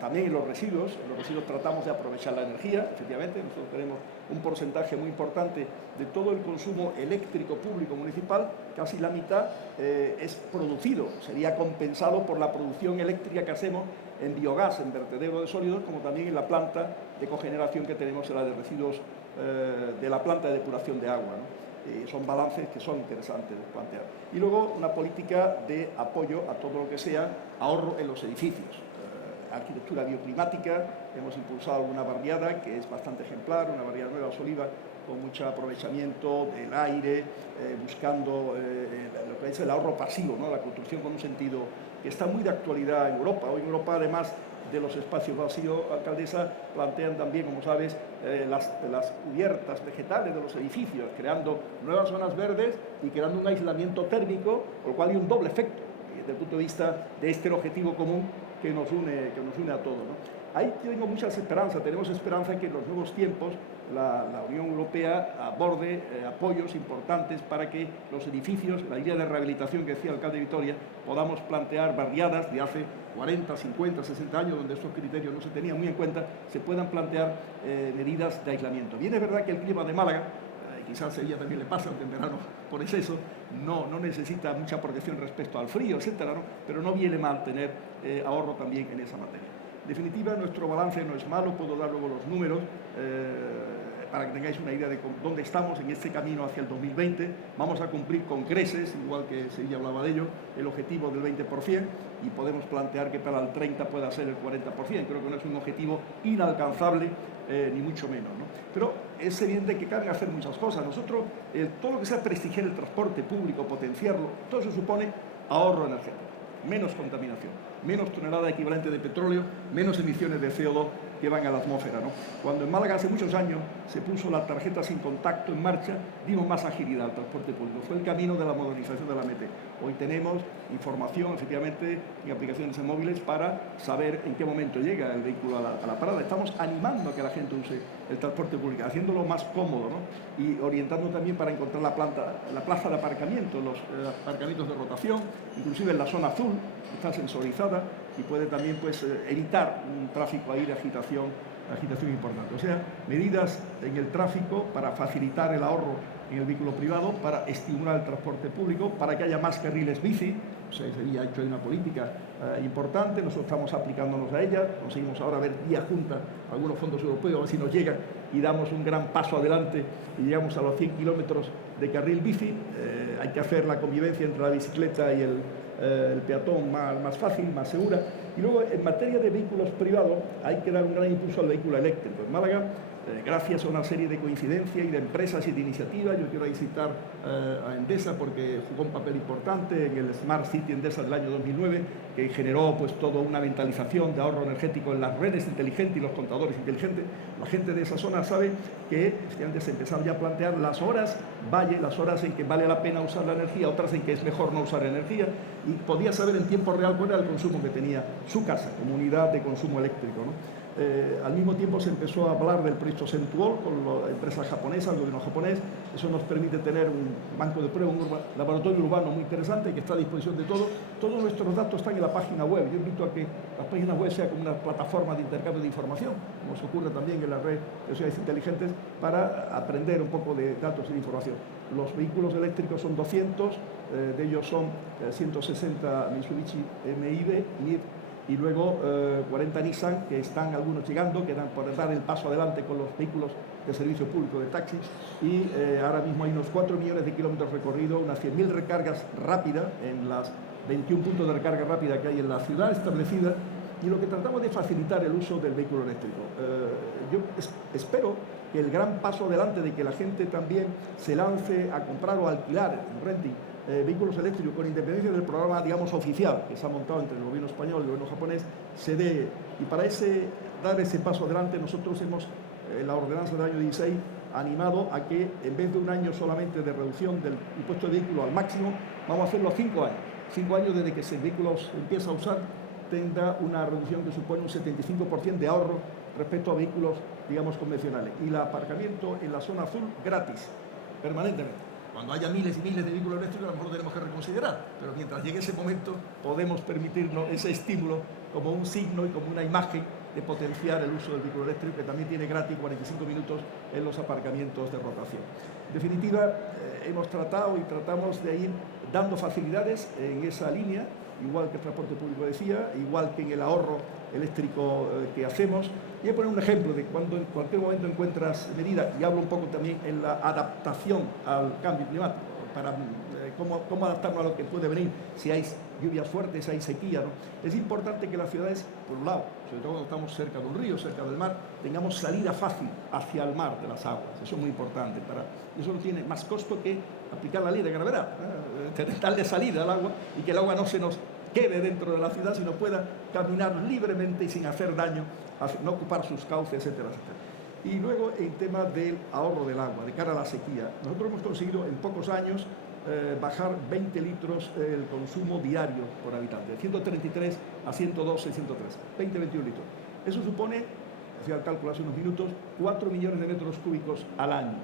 también en los residuos. En los residuos tratamos de aprovechar la energía, efectivamente. Nosotros tenemos un porcentaje muy importante de todo el consumo eléctrico público municipal, casi la mitad es producido, sería compensado por la producción eléctrica que hacemos en biogás, en vertedero de sólidos, como también en la planta de cogeneración que tenemos en la de residuos de la planta de depuración de agua, ¿no? Son balances que son interesantes de plantear. Y luego una política de apoyo a todo lo que sea ahorro en los edificios. Arquitectura bioclimática, hemos impulsado una barriada que es bastante ejemplar, una barriada nueva Soliva con mucho aprovechamiento del aire, buscando lo que es el ahorro pasivo, ¿no? La construcción con un sentido que está muy de actualidad en Europa. Hoy en Europa, además de los espacios vacíos, alcaldesa, plantean también, como sabes, las cubiertas vegetales de los edificios, creando nuevas zonas verdes y creando un aislamiento térmico, con lo cual hay un doble efecto desde el punto de vista de este objetivo común que nos une a todos, ¿no? Ahí tengo muchas esperanzas, tenemos esperanza en que en los nuevos tiempos la Unión Europea aborde apoyos importantes para que los edificios, la idea de rehabilitación que decía el alcalde de Vitoria, podamos plantear barriadas de hace 40, 50, 60 años, donde estos criterios no se tenían muy en cuenta, se puedan plantear medidas de aislamiento. Bien, es verdad que el clima de Málaga, quizás a Sevilla también le pasa, aunque en verano por exceso no necesita mucha protección respecto al frío, etcétera, ¿no? Pero no viene mal tener ahorro también en esa materia. En definitiva, nuestro balance no es malo, puedo dar luego los números para que tengáis una idea de dónde estamos en este camino hacia el 2020. Vamos a cumplir con creces, igual que Sevilla hablaba de ello, el objetivo del 20% y podemos plantear que para el 30 pueda ser el 40%. Creo que no es un objetivo inalcanzable, ni mucho menos, ¿no? Pero es evidente que caben hacer muchas cosas. Nosotros, todo lo que sea prestigiar el transporte público, potenciarlo, todo eso supone ahorro energético, menos contaminación, menos tonelada equivalente de petróleo, menos emisiones de CO2 que van a la atmósfera, ¿no? Cuando en Málaga hace muchos años se puso la tarjeta sin contacto en marcha, dimos más agilidad al transporte público. Fue el camino de la modernización de la MT. Hoy tenemos información, efectivamente, y aplicaciones en móviles para saber en qué momento llega el vehículo a la parada. Estamos animando a que la gente use el transporte público, haciéndolo más cómodo, ¿no? Y orientando también para encontrar la plaza de aparcamiento, los aparcamientos de rotación, inclusive en la zona azul, está sensorizada y puede también evitar un tráfico ahí de agitación importante. O sea, medidas en el tráfico para facilitar el ahorro en el vehículo privado, para estimular el transporte público, para que haya más carriles bici. O sea, Sevilla ha hecho una política importante, nosotros estamos aplicándonos a ella, conseguimos ahora ver vía junta algunos fondos europeos, a ver si nos llegan y damos un gran paso adelante y llegamos a los 100 kilómetros de carril bici. Hay que hacer la convivencia entre la bicicleta y el peatón más fácil, más segura. Y luego, en materia de vehículos privados, hay que dar un gran impulso al vehículo eléctrico. En Málaga, gracias a una serie de coincidencias y de empresas y de iniciativas, yo quiero ahí citar a Endesa porque jugó un papel importante en el Smart City Endesa del año 2009, que generó toda una mentalización de ahorro energético en las redes inteligentes y los contadores inteligentes. La gente de esa zona sabe que antes se empezaron ya a plantear las horas en que vale la pena usar la energía, otras en que es mejor no usar energía, y podía saber en tiempo real cuál era el consumo que tenía su casa como unidad de consumo eléctrico, ¿no? Al mismo tiempo se empezó a hablar del proyecto Sentuol con la empresa japonesa, el gobierno japonés. Eso nos permite tener un banco de pruebas, un laboratorio urbano muy interesante que está a disposición de todos. Todos nuestros datos están en la página web. Yo invito a que la página web sea como una plataforma de intercambio de información, como se ocurre también en la red de ciudades inteligentes, para aprender un poco de datos y de información. Los vehículos eléctricos son 200, de ellos son 160 Mitsubishi MIB y luego 40 Nissan, que están algunos llegando, que dan por dar el paso adelante con los vehículos de servicio público de taxis, y ahora mismo hay unos 4 millones de kilómetros recorridos, unas 100.000 recargas rápidas en las 21 puntos de recarga rápida que hay en la ciudad establecida, y lo que tratamos de facilitar el uso del vehículo eléctrico. Yo espero que el gran paso adelante de que la gente también se lance a comprar o alquilar en renting vehículos eléctricos con independencia del programa, digamos, oficial que se ha montado entre el gobierno español y el gobierno japonés, se dé. Y para dar ese paso adelante, nosotros hemos, en la ordenanza del año 16, animado a que en vez de un año solamente de reducción del impuesto de vehículo al máximo, vamos a hacerlo a 5 años. 5 años desde que ese vehículo se empieza a usar, tenga una reducción que supone un 75% de ahorro respecto a vehículos, digamos, convencionales. Y el aparcamiento en la zona azul gratis, permanentemente. Cuando haya miles y miles de vehículos eléctricos, a lo mejor tenemos que reconsiderar, pero mientras llegue ese momento, podemos permitirnos ese estímulo como un signo y como una imagen de potenciar el uso del vehículo eléctrico, que también tiene gratis 45 minutos en los aparcamientos de rotación. En definitiva, hemos tratado y tratamos de ir dando facilidades en esa línea, igual que el transporte público decía, igual que en el ahorro eléctrico que hacemos. Y voy a poner un ejemplo de cuando en cualquier momento encuentras medidas, y hablo un poco también en la adaptación al cambio climático, para cómo adaptarnos a lo que puede venir, si hay lluvias fuertes, si hay sequía, ¿no? Es importante que las ciudades, por un lado, sobre todo cuando estamos cerca de un río, cerca del mar, tengamos salida fácil hacia el mar de las aguas. Eso es muy importante. Eso no tiene más costo que aplicar la ley de gravedad, darle salida al agua y que el agua no se nos quede dentro de la ciudad, sino pueda caminar libremente y sin hacer daño, no ocupar sus cauces, etcétera, etcétera. Y luego el tema del ahorro del agua, de cara a la sequía. Nosotros hemos conseguido en pocos años bajar 20 litros el consumo diario por habitante, de 133 a 102, 603, 20-21 litros. Eso supone, hacía el cálculo hace unos minutos, 4 millones de metros cúbicos al año,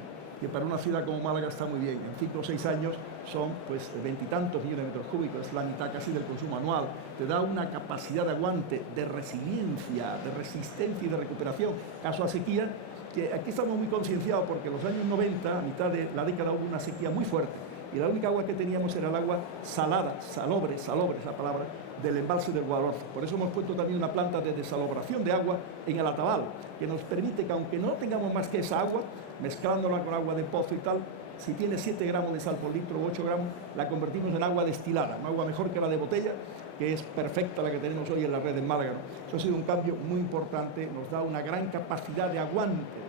que para una ciudad como Málaga está muy bien. En 5 o 6 años son pues 20 y tantos millones de metros cúbicos, es la mitad casi del consumo anual. Te da una capacidad de aguante, de resiliencia, de resistencia y de recuperación, caso a sequía, que aquí estamos muy concienciados porque en los años 90, a mitad de la década, hubo una sequía muy fuerte y la única agua que teníamos era el agua salada, salobre esa palabra, del embalse del Guadalhorce. Por eso hemos puesto también una planta de desalobración de agua en el Atabal, que nos permite que aunque no tengamos más que esa agua, mezclándola con agua de pozo y tal, si tiene 7 gramos de sal por litro o 8 gramos, la convertimos en agua destilada, un agua mejor que la de botella, que es perfecta la que tenemos hoy en la red en Málaga, ¿no? Eso ha sido un cambio muy importante, nos da una gran capacidad de aguante,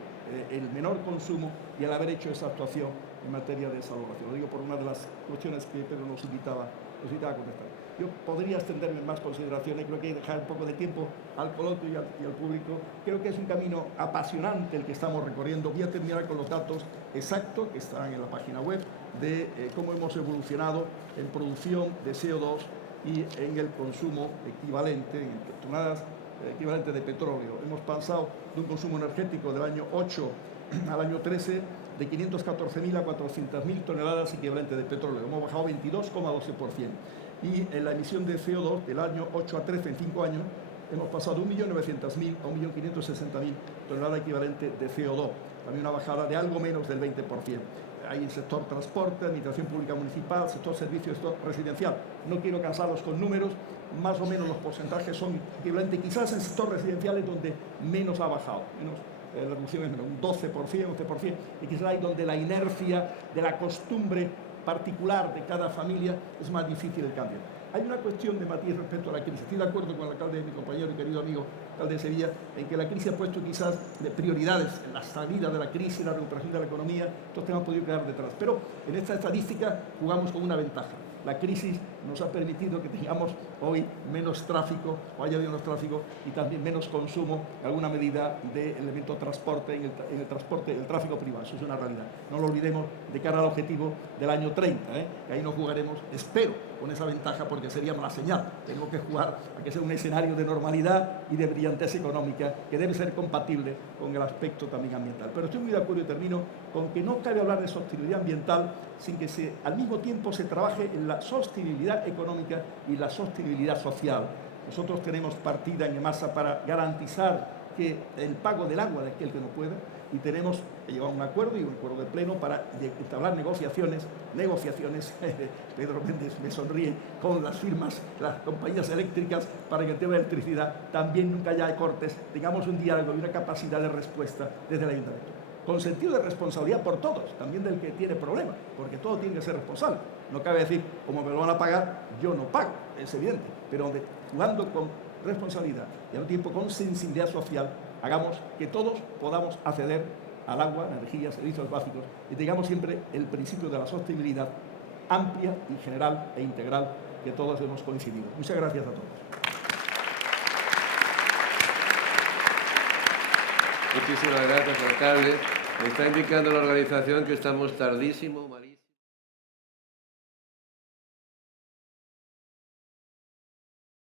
el menor consumo y el haber hecho esa actuación en materia de desalobración. Lo digo por una de las cuestiones que Pedro nos invitaba a contestar. Yo podría extenderme en más consideraciones, creo que hay que dejar un poco de tiempo al coloquio y al público. Creo que es un camino apasionante el que estamos recorriendo. Voy a terminar con los datos exactos que están en la página web de cómo hemos evolucionado en producción de CO2 y en el consumo equivalente, en toneladas equivalentes de petróleo. Hemos pasado de un consumo energético del año 8 al año 13 de 514.000 a 400.000 toneladas equivalentes de petróleo. Hemos bajado 22,12%. Y en la emisión de CO2 del año 8 a 13, en 5 años, hemos pasado de 1.900.000 a 1.560.000 toneladas equivalentes de CO2. También una bajada de algo menos del 20%. Hay el sector transporte, administración pública municipal, sector servicios, sector residencial. No quiero cansarlos con números, más o menos los porcentajes son equivalentes. Quizás en el sector residencial es donde menos ha bajado, la reducción es menos, un 12%, 11%, y quizás ahí donde la inercia de la costumbre particular de cada familia es más difícil el cambio. Hay una cuestión de matiz respecto a la crisis. Estoy de acuerdo con el alcalde, mi compañero y querido amigo, alcalde de Sevilla, en que la crisis ha puesto quizás de prioridades en la salida de la crisis, la recuperación de la economía, estos temas han podido quedar detrás. Pero en esta estadística jugamos con una ventaja. La crisis nos ha permitido que tengamos hoy menos tráfico, o haya habido menos tráfico, y también menos consumo, en alguna medida, de elemento transporte, en el transporte, el tráfico privado. Eso es una realidad. No lo olvidemos de cara al objetivo del año 30, que ahí nos jugaremos, espero, con esa ventaja, porque sería mala señal. Tenemos que jugar a que sea un escenario de normalidad y de brillantez económica que debe ser compatible con el aspecto también ambiental. Pero estoy muy de acuerdo y termino con que no cabe hablar de sostenibilidad ambiental sin que al mismo tiempo se trabaje en la sostenibilidad económica y la sostenibilidad social. Nosotros tenemos partida en EMASA para garantizar que el pago del agua de aquel que no puede, y tenemos llegado a un acuerdo y un acuerdo de pleno para entablar negociaciones, Pedro Méndez me sonríe, con las firmas, las compañías eléctricas, para que el tema de electricidad también nunca haya cortes, tengamos un diálogo y una capacidad de respuesta desde el ayuntamiento. Con sentido de responsabilidad por todos, también del que tiene problemas, porque todo tiene que ser responsable. No cabe decir, como me lo van a pagar, yo no pago, es evidente, pero jugando con responsabilidad y al tiempo con sensibilidad social, hagamos que todos podamos acceder al agua, energía, servicios básicos y tengamos siempre el principio de la sostenibilidad amplia y general e integral que todos hemos coincidido. Muchas gracias a todos. Muchísimas gracias, alcalde. Me está indicando la organización que estamos tardísimo.